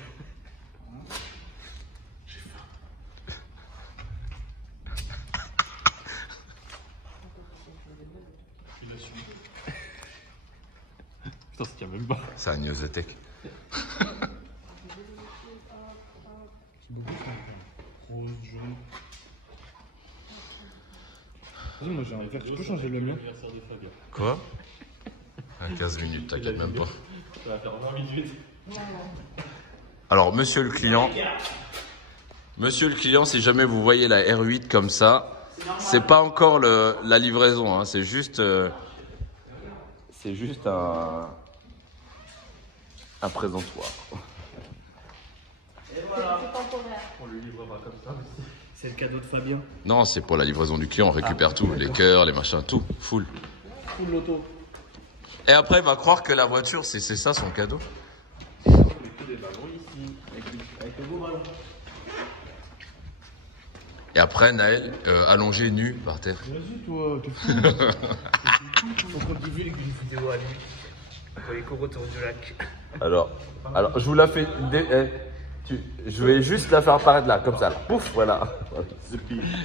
Putain, ça tient même pas. C'est un news de tech. Rose, jaune. Vas-y, moi j'ai un vert, tu peux changer le mien? Quoi? 15 minutes, t'inquiète même pas. Ça va faire 20 minutes. Alors, monsieur le client, si jamais vous voyez la R8 comme ça, c'est pas encore la livraison, hein, c'est juste un présentoir. On le livrera comme ça aussi. C'est le cadeau de Fabien. Non, c'est pour la livraison du client, on récupère tout, les cœurs, les machins, tout, full. Full loto. Et après, il va croire que la voiture, c'est ça son cadeau. On met que des ballons ici. Avec le beau ballon. Et après, Naël, allongé, nu, par terre. Vas-y, toi, t'es fou. Faut qu'on divulgue les vidéos à lui. Pour les cours autour du lac. Alors, je vous la fais. Je vais juste la faire apparaître là, comme ça. Là. Pouf, voilà.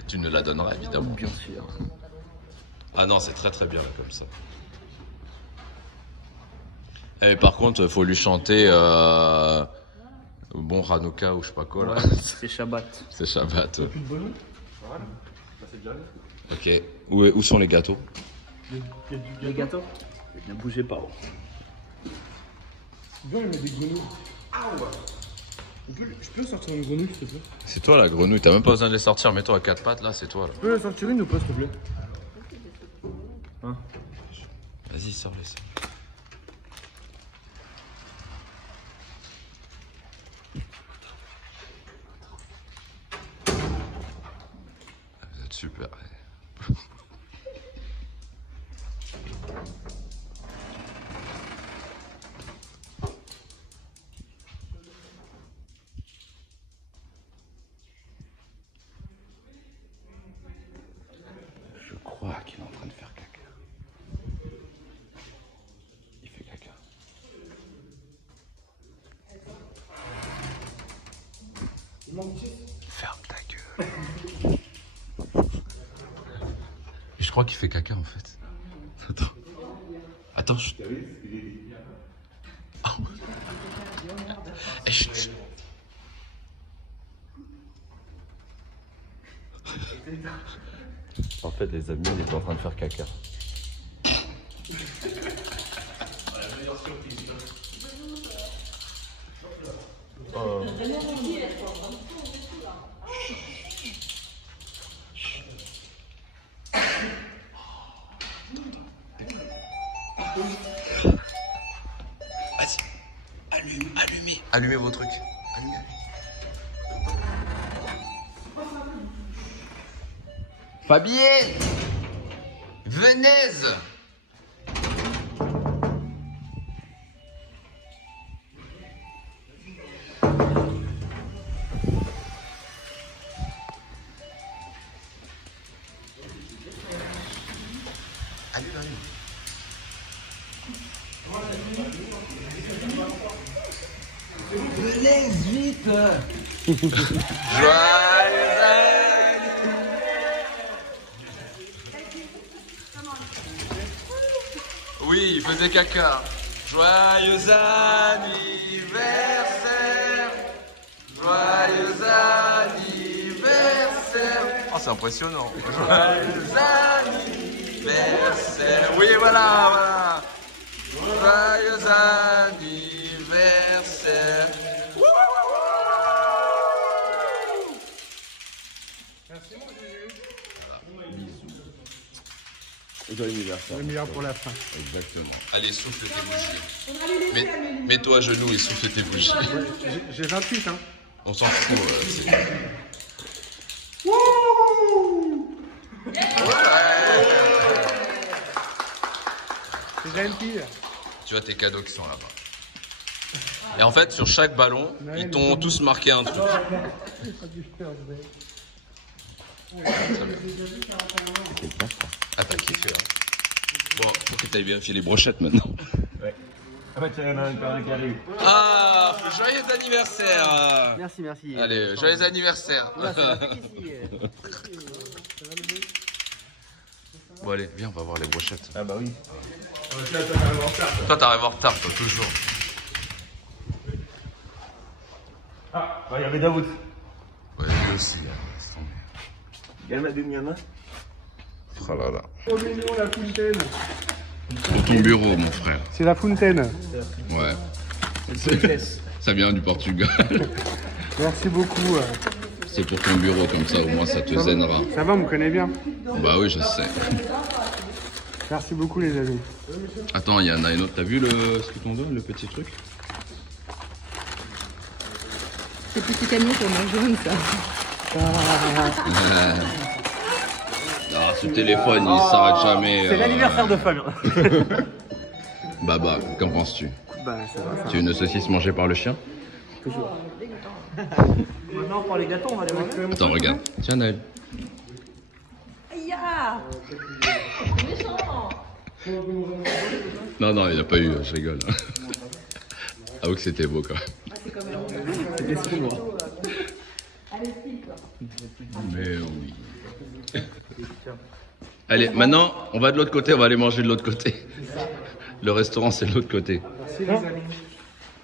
Tu ne la donneras évidemment. Bien sûr. Ah non, c'est très très bien comme ça. Et par contre, faut lui chanter bon Hanouka ou je sais pas quoi là. Ouais, c'est Shabbat. C'est Shabbat. Plus de bonheur. Voilà. Bah, c'est déjà là. Ok. Où sont les gâteaux? Les gâteaux? Ne bougez pas. Viens, il met des grenouilles. Ah ouais. Je peux sortir une grenouille, s'il te plaît? C'est toi la grenouille, t'as même pas besoin de les sortir. Mets-toi à quatre pattes là, c'est toi là. Tu peux sortir une ou pas, s'il te plaît? Hein? Vas-y, sors-les. Vous êtes super. Je crois qu'il est en train de faire caca. Il fait caca. Ferme ta gueule. Je crois qu'il fait caca en fait. Attends. Ah. Eh, chut, chut. En fait, les amis, il est en train de faire caca. Vas-y. Allumez vos trucs. Allumez. Fabienne! Venez! Venez vite. Joyeux Oui, il faisait caca. Joyeux anniversaire. Joyeux anniversaire. Oh, c'est impressionnant. Joyeux anniversaire. Oui, voilà, voilà. Joyeux anniversaire. Joyeux anniversaire. Le meilleur pour la fin. Exactement. Allez, souffle tes bougies. Mets-toi à genoux et souffle tes bougies. J'ai 28, hein. On s'en fout. C'est gentil. Tu vois tes cadeaux qui sont là-bas. Et en fait, sur chaque ballon, ils t'ont tous marqué un truc. Ah, t'as kiffé, hein. Bon, faut que t'ailles vérifier les brochettes maintenant. Ouais. Ah bah tiens, il y en a un qui arrive. Ah, joyeux anniversaire. Merci, merci. Allez, joyeux anniversaire. Bon, allez, viens, on va voir les brochettes. Ah bah oui. Toi, t'arrives en retard, toi, toujours. Ah, bah, il y avait Daoud. Ouais, lui aussi. Hein. Oh là là. Oh mignon, la fontaine. Pour ton bureau, mon frère. C'est la fontaine. Ouais. Ça vient du Portugal. Merci beaucoup. C'est pour ton bureau, comme ça, au moins, ça te zènera. Ça va, on me connaît bien. Bah oui, je sais. Merci beaucoup, les amis. Attends, il y en a une autre. T'as vu ce que t'on donne, le petit truc? C'est petit camion pour ma jaune, ça. Ah, ce téléphone, il s'arrête jamais. C'est l'anniversaire de Fabien. Baba, qu'en penses-tu? Bah, ça va, ça Tu veux une saucisse mangée par le chien? toujours. Maintenant, pour les gâteaux, on va les manger. Attends, regarde. Tiens, Naël. Ya. Non, non, il n'y a pas eu, je rigole. Avoue que c'était beau quand même. C'était ce moi. Mais oui. Allez, maintenant, on va de l'autre côté, on va aller manger de l'autre côté. Le restaurant, c'est de l'autre côté.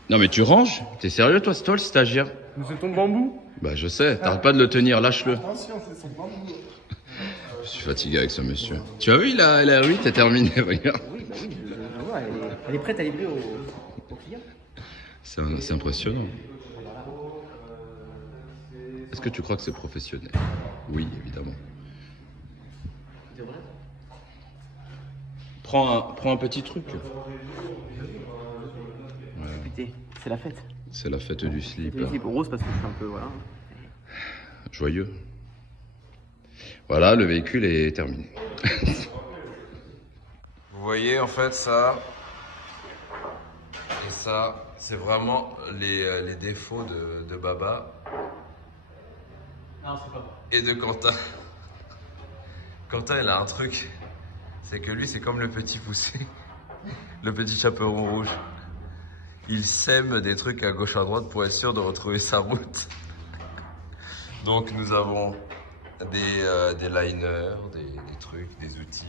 Non, mais tu ranges? T'es sérieux, toi? C'est toi le stagiaire? Mais c'est ton bambou. Bah, je sais, t'arrêtes pas de le tenir, lâche-le. Je suis fatigué avec ce monsieur. Tu as vu, la R8 est terminée, regarde. Oui, bah oui, je vois, elle est prête à livrer au client. C'est impressionnant. Est-ce que tu crois que c'est professionnel? Oui, évidemment. Prends un petit truc. Écoutez, c'est la fête. C'est la fête du slip. C'est l'équipe rose parce que c'est un peu, voilà. Joyeux. Voilà, le véhicule est terminé. Vous voyez, en fait, ça et ça, c'est vraiment les défauts de Baba. Non, c'est pas bon. Et de Quentin. Quentin, il a un truc. C'est que lui, c'est comme le petit poussé. Le petit chaperon rouge. Il sème des trucs à gauche à droite pour être sûr de retrouver sa route. Donc nous avons des liners, des trucs, des outils.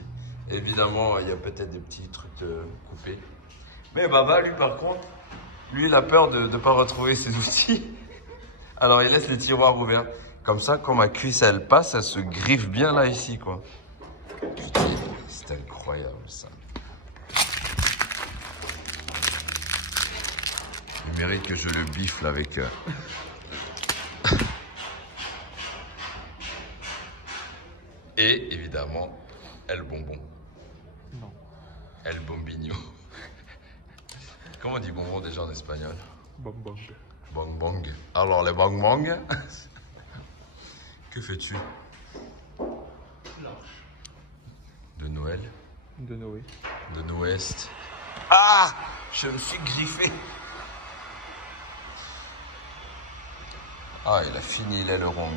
Évidemment, il y a peut-être des petits trucs coupés. Mais Baba, lui par contre, lui il a peur de ne pas retrouver ses outils. Alors il laisse les tiroirs ouverts. Comme ça, quand ma cuisse elle passe, elle se griffe bien là ici quoi. Putain, c'est incroyable ça. Il mérite que je le bifle avec... Et évidemment, El Bonbon. Non. El Bombinho. Comment on dit bonbon déjà en espagnol? Bang bang. Bang bang. Alors les bang bang. Que fais-tu? De Noël? De Noé. De l'Ouest. Ah! Je me suis griffé. Ah, il a fini l'aileron.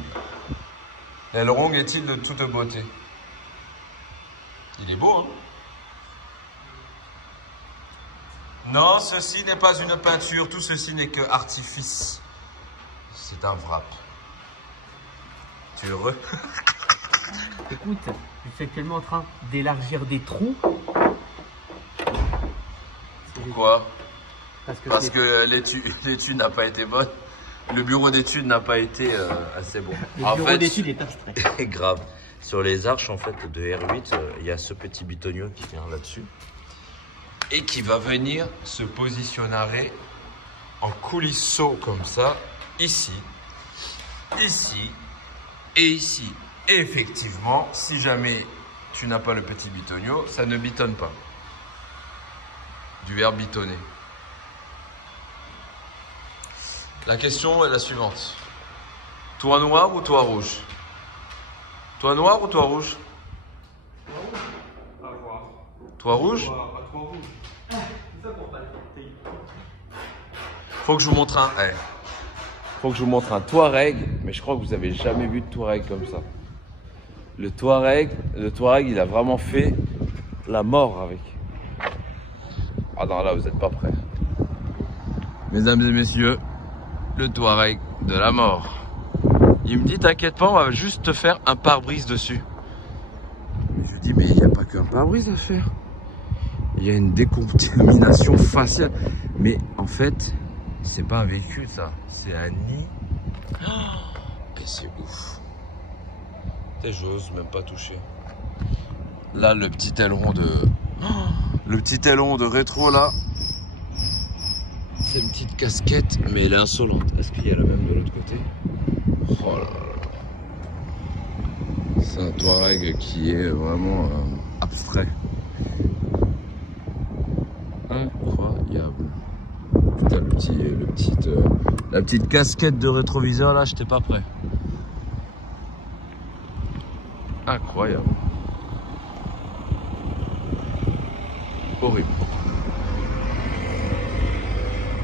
L'aileron est-il de toute beauté? Il est beau, hein? Non, ceci n'est pas une peinture, tout ceci n'est que artifice. C'est un wrap. Tu es heureux? Écoute, je suis actuellement en train d'élargir des trous. Pourquoi? Parce que l'étude n'a pas été bonne. Le bureau d'études n'a pas été assez bon. le bureau d'études est abstrait. Grave. Sur les arches en fait de R8, il y a ce petit bitonio qui vient là-dessus et qui va venir se positionner en coulisseau comme ça, ici, ici et ici. Et effectivement, si jamais tu n'as pas le petit bitonio, ça ne bitonne pas. Du verbe bitonner. La question est la suivante. Toit noir ou toit rouge? Toit noir ou toit rouge? À voir. Toit rouge? À toi rouge. Faut que je vous montre un. Faut que je vous montre un Touareg, mais je crois que vous avez jamais vu de Touareg comme ça. Le Touareg, il a vraiment fait la mort avec. Ah non, là vous n'êtes pas prêts. Mesdames et messieurs, le Touareg de la mort. Il me dit, t'inquiète pas, on va juste te faire un pare-brise dessus. Mais je lui dis, mais il n'y a pas qu'un pare-brise à faire. Il y a une décontamination faciale. Mais en fait, c'est pas un véhicule ça, c'est un nid. Et c'est ouf. Et j'ose même pas toucher. Là, le petit aileron de... Le petit aileron de rétro là. C'est une petite casquette, mais elle est insolente. Est-ce qu'il y a la même de l'autre côté? Oh là là. C'est un Touareg qui est vraiment abstrait. Incroyable. Putain, la petite casquette de rétroviseur là, j'étais pas prêt. Incroyable. Horrible.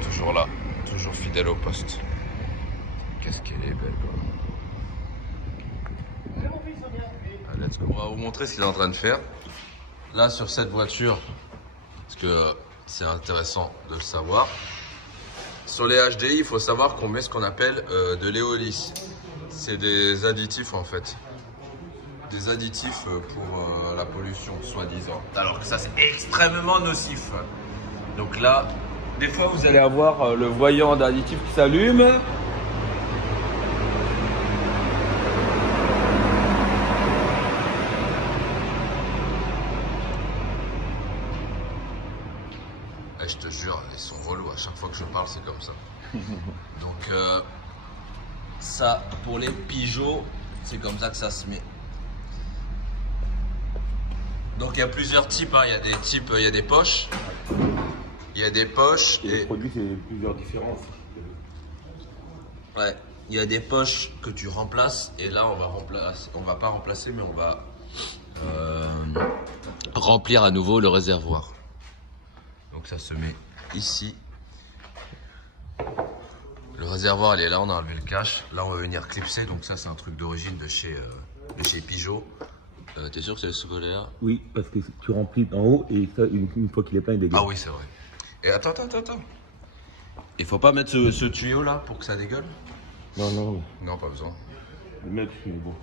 Toujours là, toujours fidèle au poste. Qu'est-ce qu'elle est belle quoi. Let's go. On va vous montrer ce qu'il est en train de faire. Là sur cette voiture, parce que c'est intéressant de le savoir. Sur les HDI, il faut savoir qu'on met ce qu'on appelle de l'éolys. C'est des additifs en fait. Des additifs pour la pollution, soi-disant. Alors que ça c'est extrêmement nocif. Donc là, des fois vous allez avoir le voyant d'additif qui s'allume. Je te jure, ils sont relous. À chaque fois que je parle, c'est comme ça. Donc, ça, pour les Peugeot, c'est comme ça que ça se met. Donc, il y a plusieurs types. Hein. Il y a des types, il y a des poches. Il y a des poches. Et les produits, c'est plusieurs différences. Ouais, il y a des poches que tu remplaces. Et là, on va remplacer. On va pas remplacer, mais on va remplir à nouveau le réservoir. Donc ça se met ici. Le réservoir il est là, on a enlevé le cache. Là on va venir clipser, donc ça c'est un truc d'origine de chez Peugeot. T'es sûr que c'est le scolaire? Oui, parce que tu remplis en haut et ça, une fois qu'il est plein, il dégage. Ah oui c'est vrai. Et attends. Il faut pas mettre ce tuyau là pour que ça dégueule? Non. Non, pas besoin. Le mettre, c'est bon.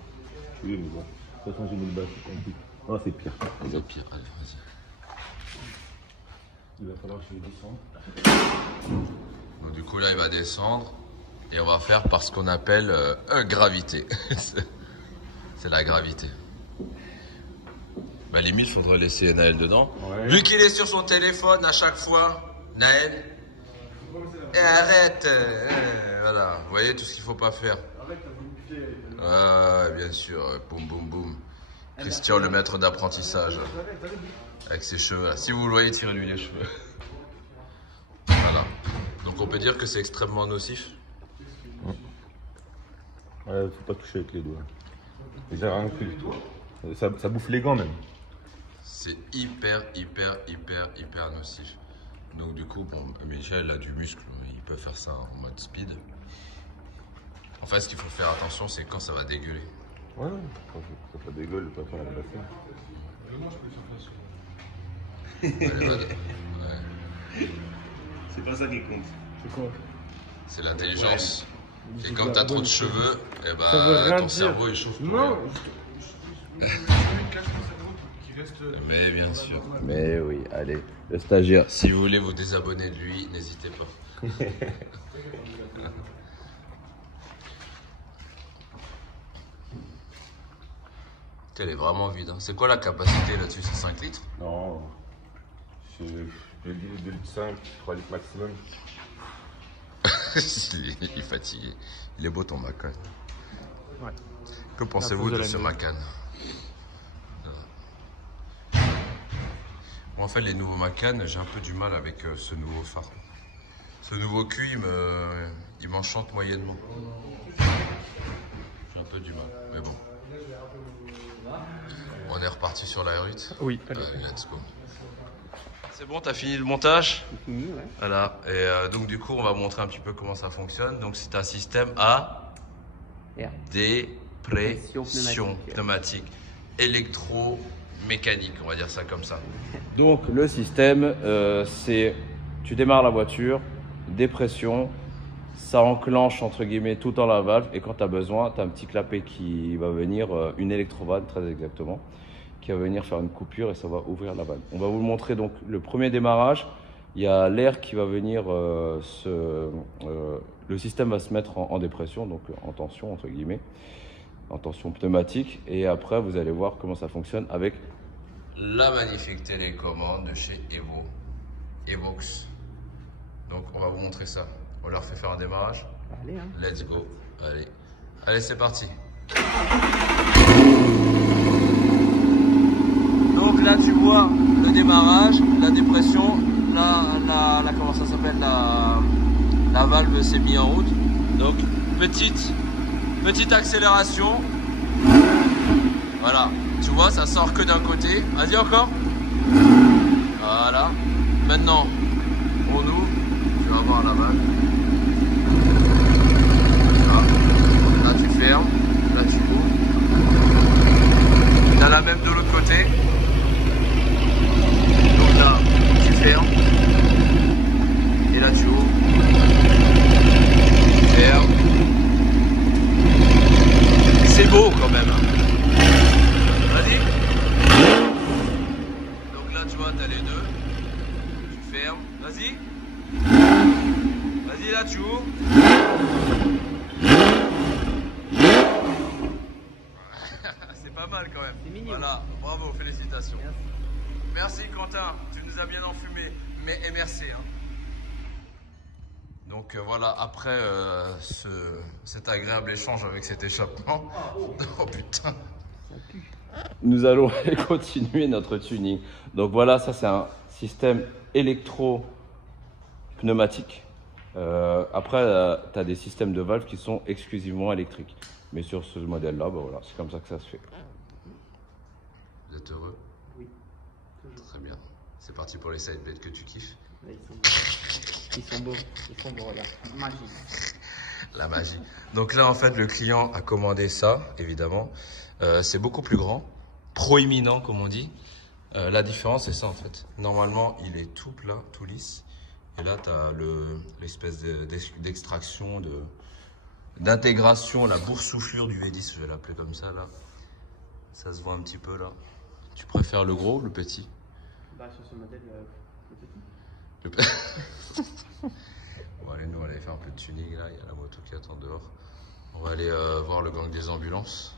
Oui, mais bon. De toute façon, j'ai mis le bas, c'est compliqué. Non, c'est pire. C'est pire, allez, vas-y. Il va falloir que je descende. Donc, du coup là il va descendre et on va faire par ce qu'on appelle gravité. C'est la gravité. Bah limite il faudrait laisser Naël dedans. Ouais. Vu qu'il est sur son téléphone à chaque fois, Naël. Et arrête. Voilà, vous voyez tout ce qu'il faut pas faire. Ah bien sûr, boum boum boum. Christian le maître d'apprentissage. Avec ses cheveux là. Si vous le voyez, tirez-lui les cheveux. Voilà. Donc on peut dire que c'est extrêmement nocif. Ouais, faut pas toucher avec les doigts. Déjà rien que ça bouffe les gants même. C'est hyper nocif. Donc du coup, bon, Michel a du muscle, il peut faire ça en mode speed. En fait, ce qu'il faut faire attention, c'est quand ça va dégueuler. Ouais, quand ça dégueule, pas faire la glacière. Ouais. C'est pas ça qui compte. C'est quoi? C'est l'intelligence. Ouais. Et quand t'as trop de cheveux, eh Ça veut ben, rien ton dire. cerveau il chauffe. Non. Mais bien sûr. Mais oui, allez, le stagiaire. Si vous voulez vous désabonner de lui, n'hésitez pas. Elle est vraiment vide. Hein. C'est quoi la capacité là-dessus? C'est 5 litres? Non. Je dis 2,5 litres, 3 litres maximum. Il est fatigué. Il est beau ton Macan. Ouais. Que pensez-vous de ce Macan? Moi, en fait, les nouveaux Macan, j'ai un peu du mal avec ce nouveau phare. Ce nouveau cul, il m'enchante moyennement. J'ai un peu du mal, mais bon. On est reparti sur la R8. Oui, allez, let's go. C'est bon, t'as fini le montage? Fini, ouais. Voilà, et donc du coup, on va montrer un petit peu comment ça fonctionne. Donc, c'est un système à dépression pneumatique, électromécanique, on va dire ça comme ça. Donc le système, c'est tu démarres la voiture, dépression, ça enclenche entre guillemets tout dans la valve et quand tu as besoin, tu as un petit clapet qui va venir, une électrovanne très exactement, qui va venir faire une coupure et ça va ouvrir la vanne. On va vous le montrer donc le premier démarrage, il y a l'air qui va venir, le système va se mettre en dépression, donc en tension entre guillemets, en tension pneumatique et après vous allez voir comment ça fonctionne avec la magnifique télécommande de chez Evox. Donc on va vous montrer ça. On leur fait faire un démarrage. Allez, hein. Let's go. Allez, allez, c'est parti. Donc là tu vois le démarrage, la dépression, la comment ça s'appelle, la valve s'est mise en route. Donc petite accélération. Voilà. Tu vois, ça sort que d'un côté. Vas-y encore. Voilà. Maintenant, on ouvre. Tu vas voir la vanne. Là, tu fermes. Là, tu ouvres. Tu as la même de l'autre côté. Donc là, tu fermes. Et là, tu ouvres. Tu fermes. C'est beau quand même. Hein. Vas-y. Donc là, tu vois, t'as les deux. Tu fermes. Vas-y. Vas-y, là, tu ouvres. C'est pas mal quand même. C'est mignon. Voilà, bravo, félicitations. Merci Quentin, tu nous as bien enfumé. Et merci. Hein. Donc voilà, après cet agréable échange avec cet échappement. Oh putain. Nous allons continuer notre tuning. Donc voilà, ça c'est un système électro-pneumatique. Après, tu as des systèmes de valves qui sont exclusivement électriques. Mais sur ce modèle-là, bah voilà, c'est comme ça que ça se fait. Vous êtes heureux? Oui. Très bien. C'est parti pour les sidebeds que tu kiffes. Ils sont beaux. Ils sont beaux, regarde. Magie. La magie. Donc là, en fait, le client a commandé ça, évidemment. C'est beaucoup plus grand, proéminent, comme on dit. La différence, c'est ça, en fait. Normalement, il est tout plat, tout lisse. Et là, tu as l'espèce d'extraction, d'intégration, la boursouflure du V10, je vais l'appeler comme ça, là. Ça se voit un petit peu, là. Tu préfères le gros ou le petit? Bah, sur ce modèle, le petit. Bon, allez, nous, on va aller faire un peu de tuning, là. Il y a la moto qui attend dehors. On va aller voir le gang des ambulances.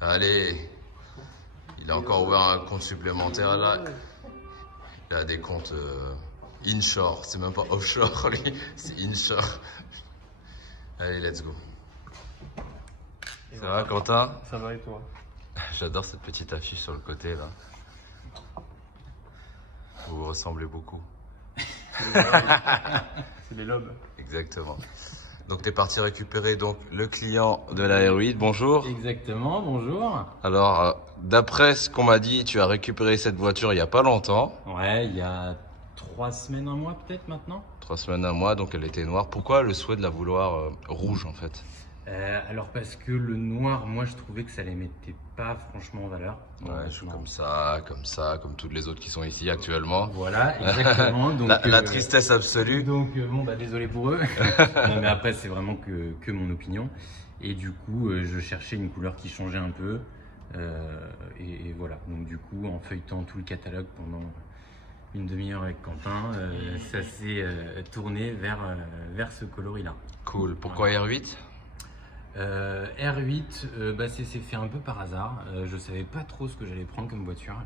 Allez! Il a encore ouvert un compte supplémentaire, là. Il a des comptes inshore. C'est même pas offshore, lui. C'est inshore. Allez, let's go. Ça va, Quentin? Ça va et toi? J'adore cette petite affiche sur le côté, là. Vous vous ressemblez beaucoup. C'est les lobes. Exactement. Donc, tu es parti récupérer donc, le client de la R8. Bonjour. Exactement, bonjour. Alors, d'après ce qu'on m'a dit, tu as récupéré cette voiture il n'y a pas longtemps. Ouais, il y a 3 semaines, un mois peut-être maintenant. 3 semaines, un mois, donc elle était noire. Pourquoi le souhait de la vouloir rouge en fait? Alors parce que le noir, moi je trouvais que ça les mettait pas franchement en valeur. Ouais, je suis comme ça, comme toutes les autres qui sont ici actuellement. Voilà, exactement. Donc, la tristesse absolue. Donc bon, bah désolé pour eux. Non, mais après c'est vraiment que mon opinion. Et du coup, je cherchais une couleur qui changeait un peu. Et voilà. Donc du coup, en feuilletant tout le catalogue pendant une demi-heure avec Quentin, ça s'est tourné vers ce coloris-là. Cool. Pourquoi R8 R8, bah c'est fait un peu par hasard. Je savais pas trop ce que j'allais prendre comme voiture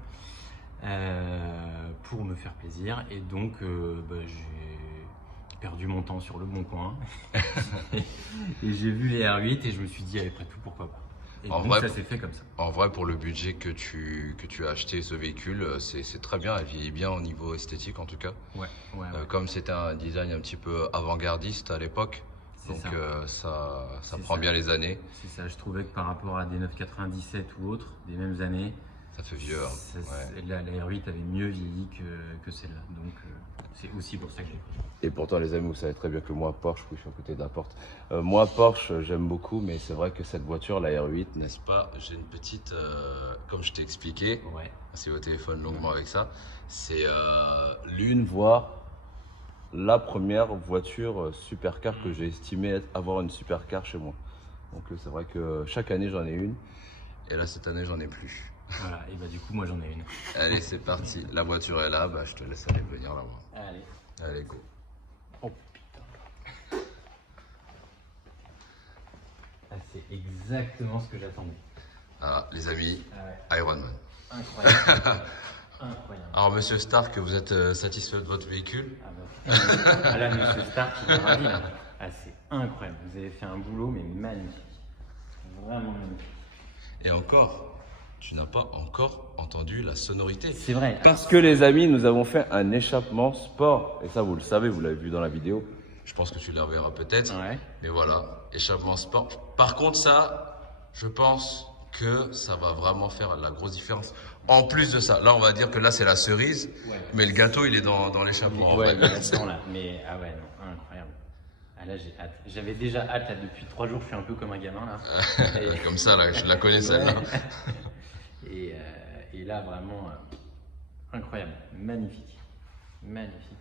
pour me faire plaisir. Et donc, bah, j'ai perdu mon temps sur le bon coin. Et j'ai vu les R8 et je me suis dit, après tout, pourquoi pas. Et en donc, vrai, ça s'est fait comme ça. En vrai, pour le budget que tu as acheté ce véhicule, c'est très bien. Elle vieillit bien au niveau esthétique en tout cas. Ouais. Comme c'était un design un petit peu avant-gardiste à l'époque. Donc ça prend bien les années. C'est ça, je trouvais que par rapport à des 997 ou autres, des mêmes années, ça fait vieux. La R8 avait mieux vieilli que celle-là. Donc c'est aussi pour ça que j'ai pris. Et pourtant les amis, vous savez très bien que moi Porsche, je suis à côté de la porte. Moi Porsche, j'aime beaucoup, mais c'est vrai que cette voiture, la R8, n'est-ce pas, j'ai une petite, comme je t'ai expliqué, c'est au téléphone longuement avec ça, c'est l'une voire la première voiture supercar que j'ai estimé avoir une supercar chez moi. Donc c'est vrai que chaque année j'en ai une. Et là cette année j'en ai plus. Voilà, et bah du coup moi j'en ai une. Allez c'est parti, la voiture est là, bah, je te laisse aller venir la voir. Allez go. Oh putain. Ah, c'est exactement ce que j'attendais. Ah les amis, Iron Man. Incroyable. Incroyable. Alors monsieur Stark, vous êtes satisfait de votre véhicule? Ah là monsieur Stark, il est ravi. Ah c'est incroyable, vous avez fait un boulot mais magnifique. Vraiment magnifique. Et encore, tu n'as pas encore entendu la sonorité. C'est vrai. Parce que les amis, nous avons fait un échappement sport. Et ça vous le savez, vous l'avez vu dans la vidéo. Je pense que tu la reverras peut-être. Mais voilà, échappement sport. Par contre ça, je pense que ça va vraiment faire la grosse différence. En plus de ça, là on va dire que là c'est la cerise, mais le gâteau il est dans l'échappement. Ouais, mais ah ouais, non, incroyable. Ah là j'ai hâte. J'avais déjà hâte là, depuis 3 jours, je suis un peu comme un gamin là. Comme ça là, je la connais celle-là. Et là vraiment incroyable, magnifique. Magnifique.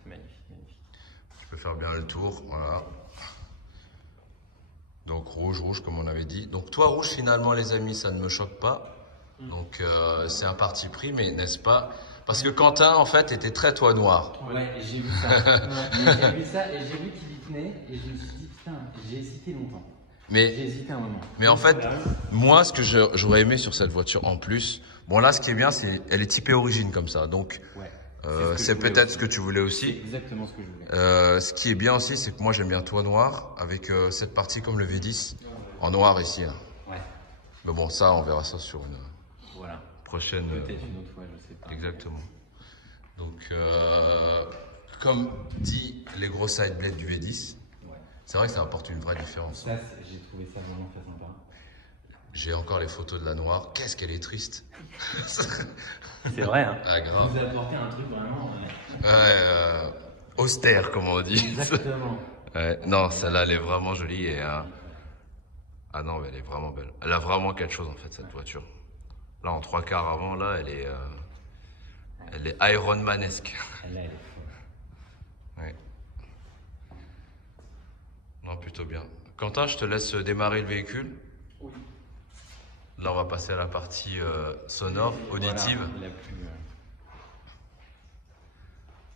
Je peux faire bien le tour, voilà. Donc rouge comme on avait dit. Donc toi rouge finalement les amis ça ne me choque pas. Donc c'est un parti pris, mais n'est-ce pas? Parce que Quentin en fait était très toi noir. Ouais, j'ai vu ça. J'ai vu ça et j'ai vu qu'il y tenait et je me suis dit putain, j'ai hésité longtemps. J'ai hésité un moment. Mais en fait, moi ce que j'aurais aimé sur cette voiture en plus, bon là ce qui est bien c'est elle est typée origine comme ça. Donc c'est peut-être ce que tu voulais aussi. C'est exactement ce que je voulais. Ce qui est bien aussi, c'est que moi j'aime bien toi noir avec cette partie comme le V10 en noir ici. Hein. Mais bon, ça, on verra ça sur une prochaine. Peut-être une autre fois, je sais pas. Exactement. Donc, comme dit les gros side blades du V10, c'est vrai que ça apporte une vraie différence. Ça, j'ai trouvé ça vraiment très sympa. J'ai encore les photos de la noire. Qu'est-ce qu'elle est triste. C'est vrai, hein. Ah, grave. Vous avez apporté un truc vraiment austère, comme on dit. Exactement. Non, celle-là, elle est vraiment jolie. Et, ah non, mais elle est vraiment belle. Elle a vraiment quelque chose, en fait, cette voiture. Là, en 3/4 avant, là, elle est Iron Manesque. Elle est folle. Non, plutôt bien. Quentin, je te laisse démarrer le véhicule. Oui. Là, on va passer à la partie sonore, auditive. Voilà,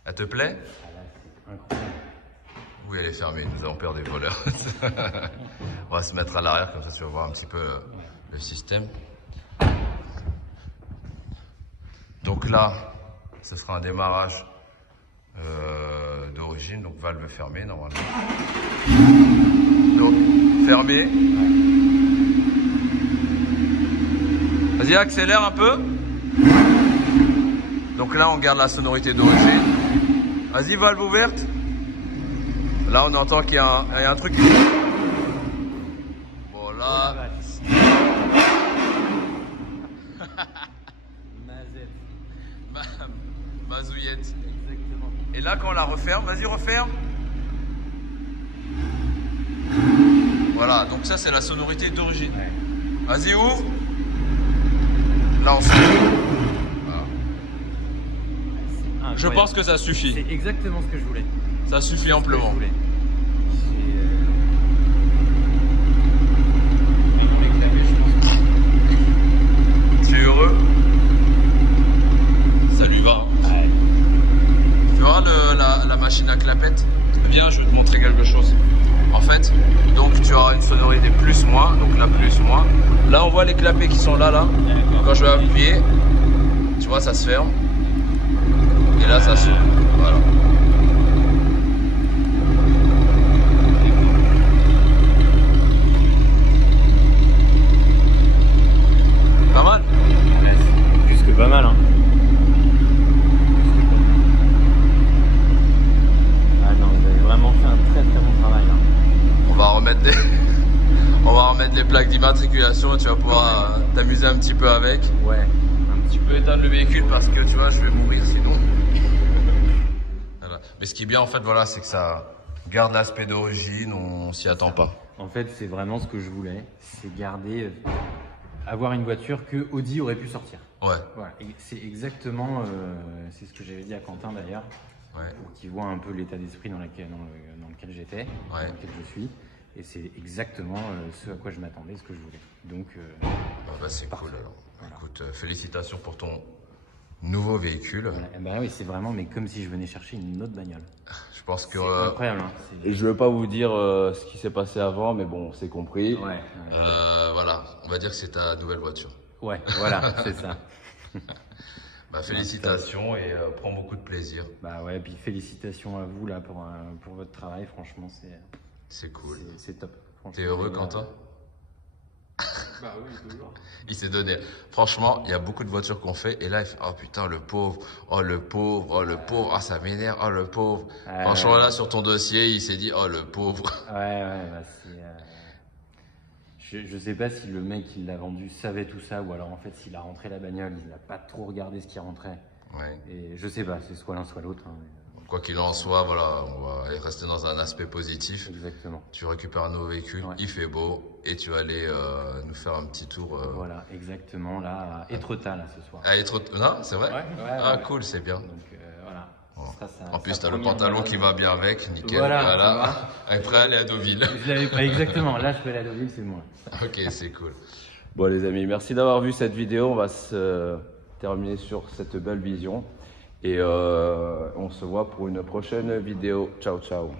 Elle te plaît? Incroyable. Oui, elle est fermée. Nous avons peur des voleurs. On va se mettre à l'arrière, comme ça tu vas voir un petit peu le système. Donc là, ce sera un démarrage d'origine, donc valve fermée normalement. Donc, fermé. Vas-y, accélère un peu. Donc là, on garde la sonorité d'origine. Vas-y, valve ouverte. Là, on entend qu'il y a un truc. Bon, là. Mazouillette. Exactement. Et là, quand on la referme, vas-y, referme. Voilà, donc ça c'est la sonorité d'origine. Ouais. Vas-y, ouvre. Là on s'ouvre. Voilà. Je Incroyable. pense que ça suffit. C'est exactement ce que je voulais. Ça suffit C'est ce que amplement. je voulais. Tu es heureux? Ça lui va. Hein. Ouais. Tu vois la machine à clapette? Viens, je vais te montrer quelque chose. En fait, donc tu auras une sonorité plus-moins, donc la plus-moins. Là, on voit les clapets qui sont là. Quand je vais appuyer, tu vois, ça se ferme. Et là, ça s'ouvre. Voilà. Pas mal? Ouais, c'est plus que pas mal, hein. Ah non, vous avez vraiment fait un très très bon travail là. On va remettre les plaques d'immatriculation et tu vas pouvoir t'amuser un petit peu avec. Ouais, un petit Je peu. peux éteindre le véhicule parce que tu vois, je vais mourir sinon. Voilà. Mais ce qui est bien en fait, voilà, c'est que ça garde l'aspect d'origine, on s'y attend pas. En fait, c'est vraiment ce que je voulais, c'est garder, avoir une voiture que Audi aurait pu sortir. Ouais. Voilà, et c'est exactement, c'est ce que j'avais dit à Quentin d'ailleurs, Ouais. pour qu'il voit un peu l'état d'esprit dans lequel j'étais, dans lequel je suis. Et c'est exactement ce à quoi je m'attendais, ce que je voulais. Donc, Ah bah, c'est cool alors. Voilà. Écoute, félicitations pour ton nouveau véhicule. voilà. Bah oui, c'est vraiment, mais comme si je venais chercher une autre bagnole. Je pense que C'est incroyable. Hein. Et je veux pas vous dire ce qui s'est passé avant, mais bon, c'est compris. Ouais, voilà, on va dire que c'est ta nouvelle voiture. ouais, voilà, c'est ça. Bah, félicitations et prends beaucoup de plaisir. Bah ouais, puis félicitations à vous là pour votre travail. Franchement, C'est cool. c'est top. Franchement, T'es heureux, Quentin? Bah oui, toujours. Il s'est donné. Franchement, il y a beaucoup de voitures qu'on fait et là, il fait oh putain, le pauvre, oh le pauvre, oh le pauvre, ah ça m'énerve, oh le pauvre. Franchement, là, sur ton dossier, il s'est dit oh le pauvre. Ouais, bah c'est. Je sais pas si le mec qui l'a vendu savait tout ça ou alors en fait s'il a rentré la bagnole, il n'a pas trop regardé ce qui rentrait. Ouais. Et je sais pas, c'est soit l'un soit l'autre. Hein. Quoi qu'il en soit, voilà, on va rester dans un aspect positif. Exactement. Tu récupères un nouveau véhicule, Ouais. il fait beau et tu vas aller nous faire un petit tour. Voilà, exactement, là, à Étretat, là, ce soir. À être... Non, c'est vrai? Ouais, Ah ouais. cool, c'est bien. Donc, voilà. Bon. Ce sera sa- En plus, sa t'as le première pantalon balade. qui va bien avec, nickel. Voilà, ça Voilà. va. Après, aller à Deauville. Je l'avais pas exactement, là, je peux aller à Deauville, c'est moi. Ok, c'est cool. Bon les amis, merci d'avoir vu cette vidéo. On va se terminer sur cette belle vision. Et on se voit pour une prochaine vidéo. Ciao, ciao.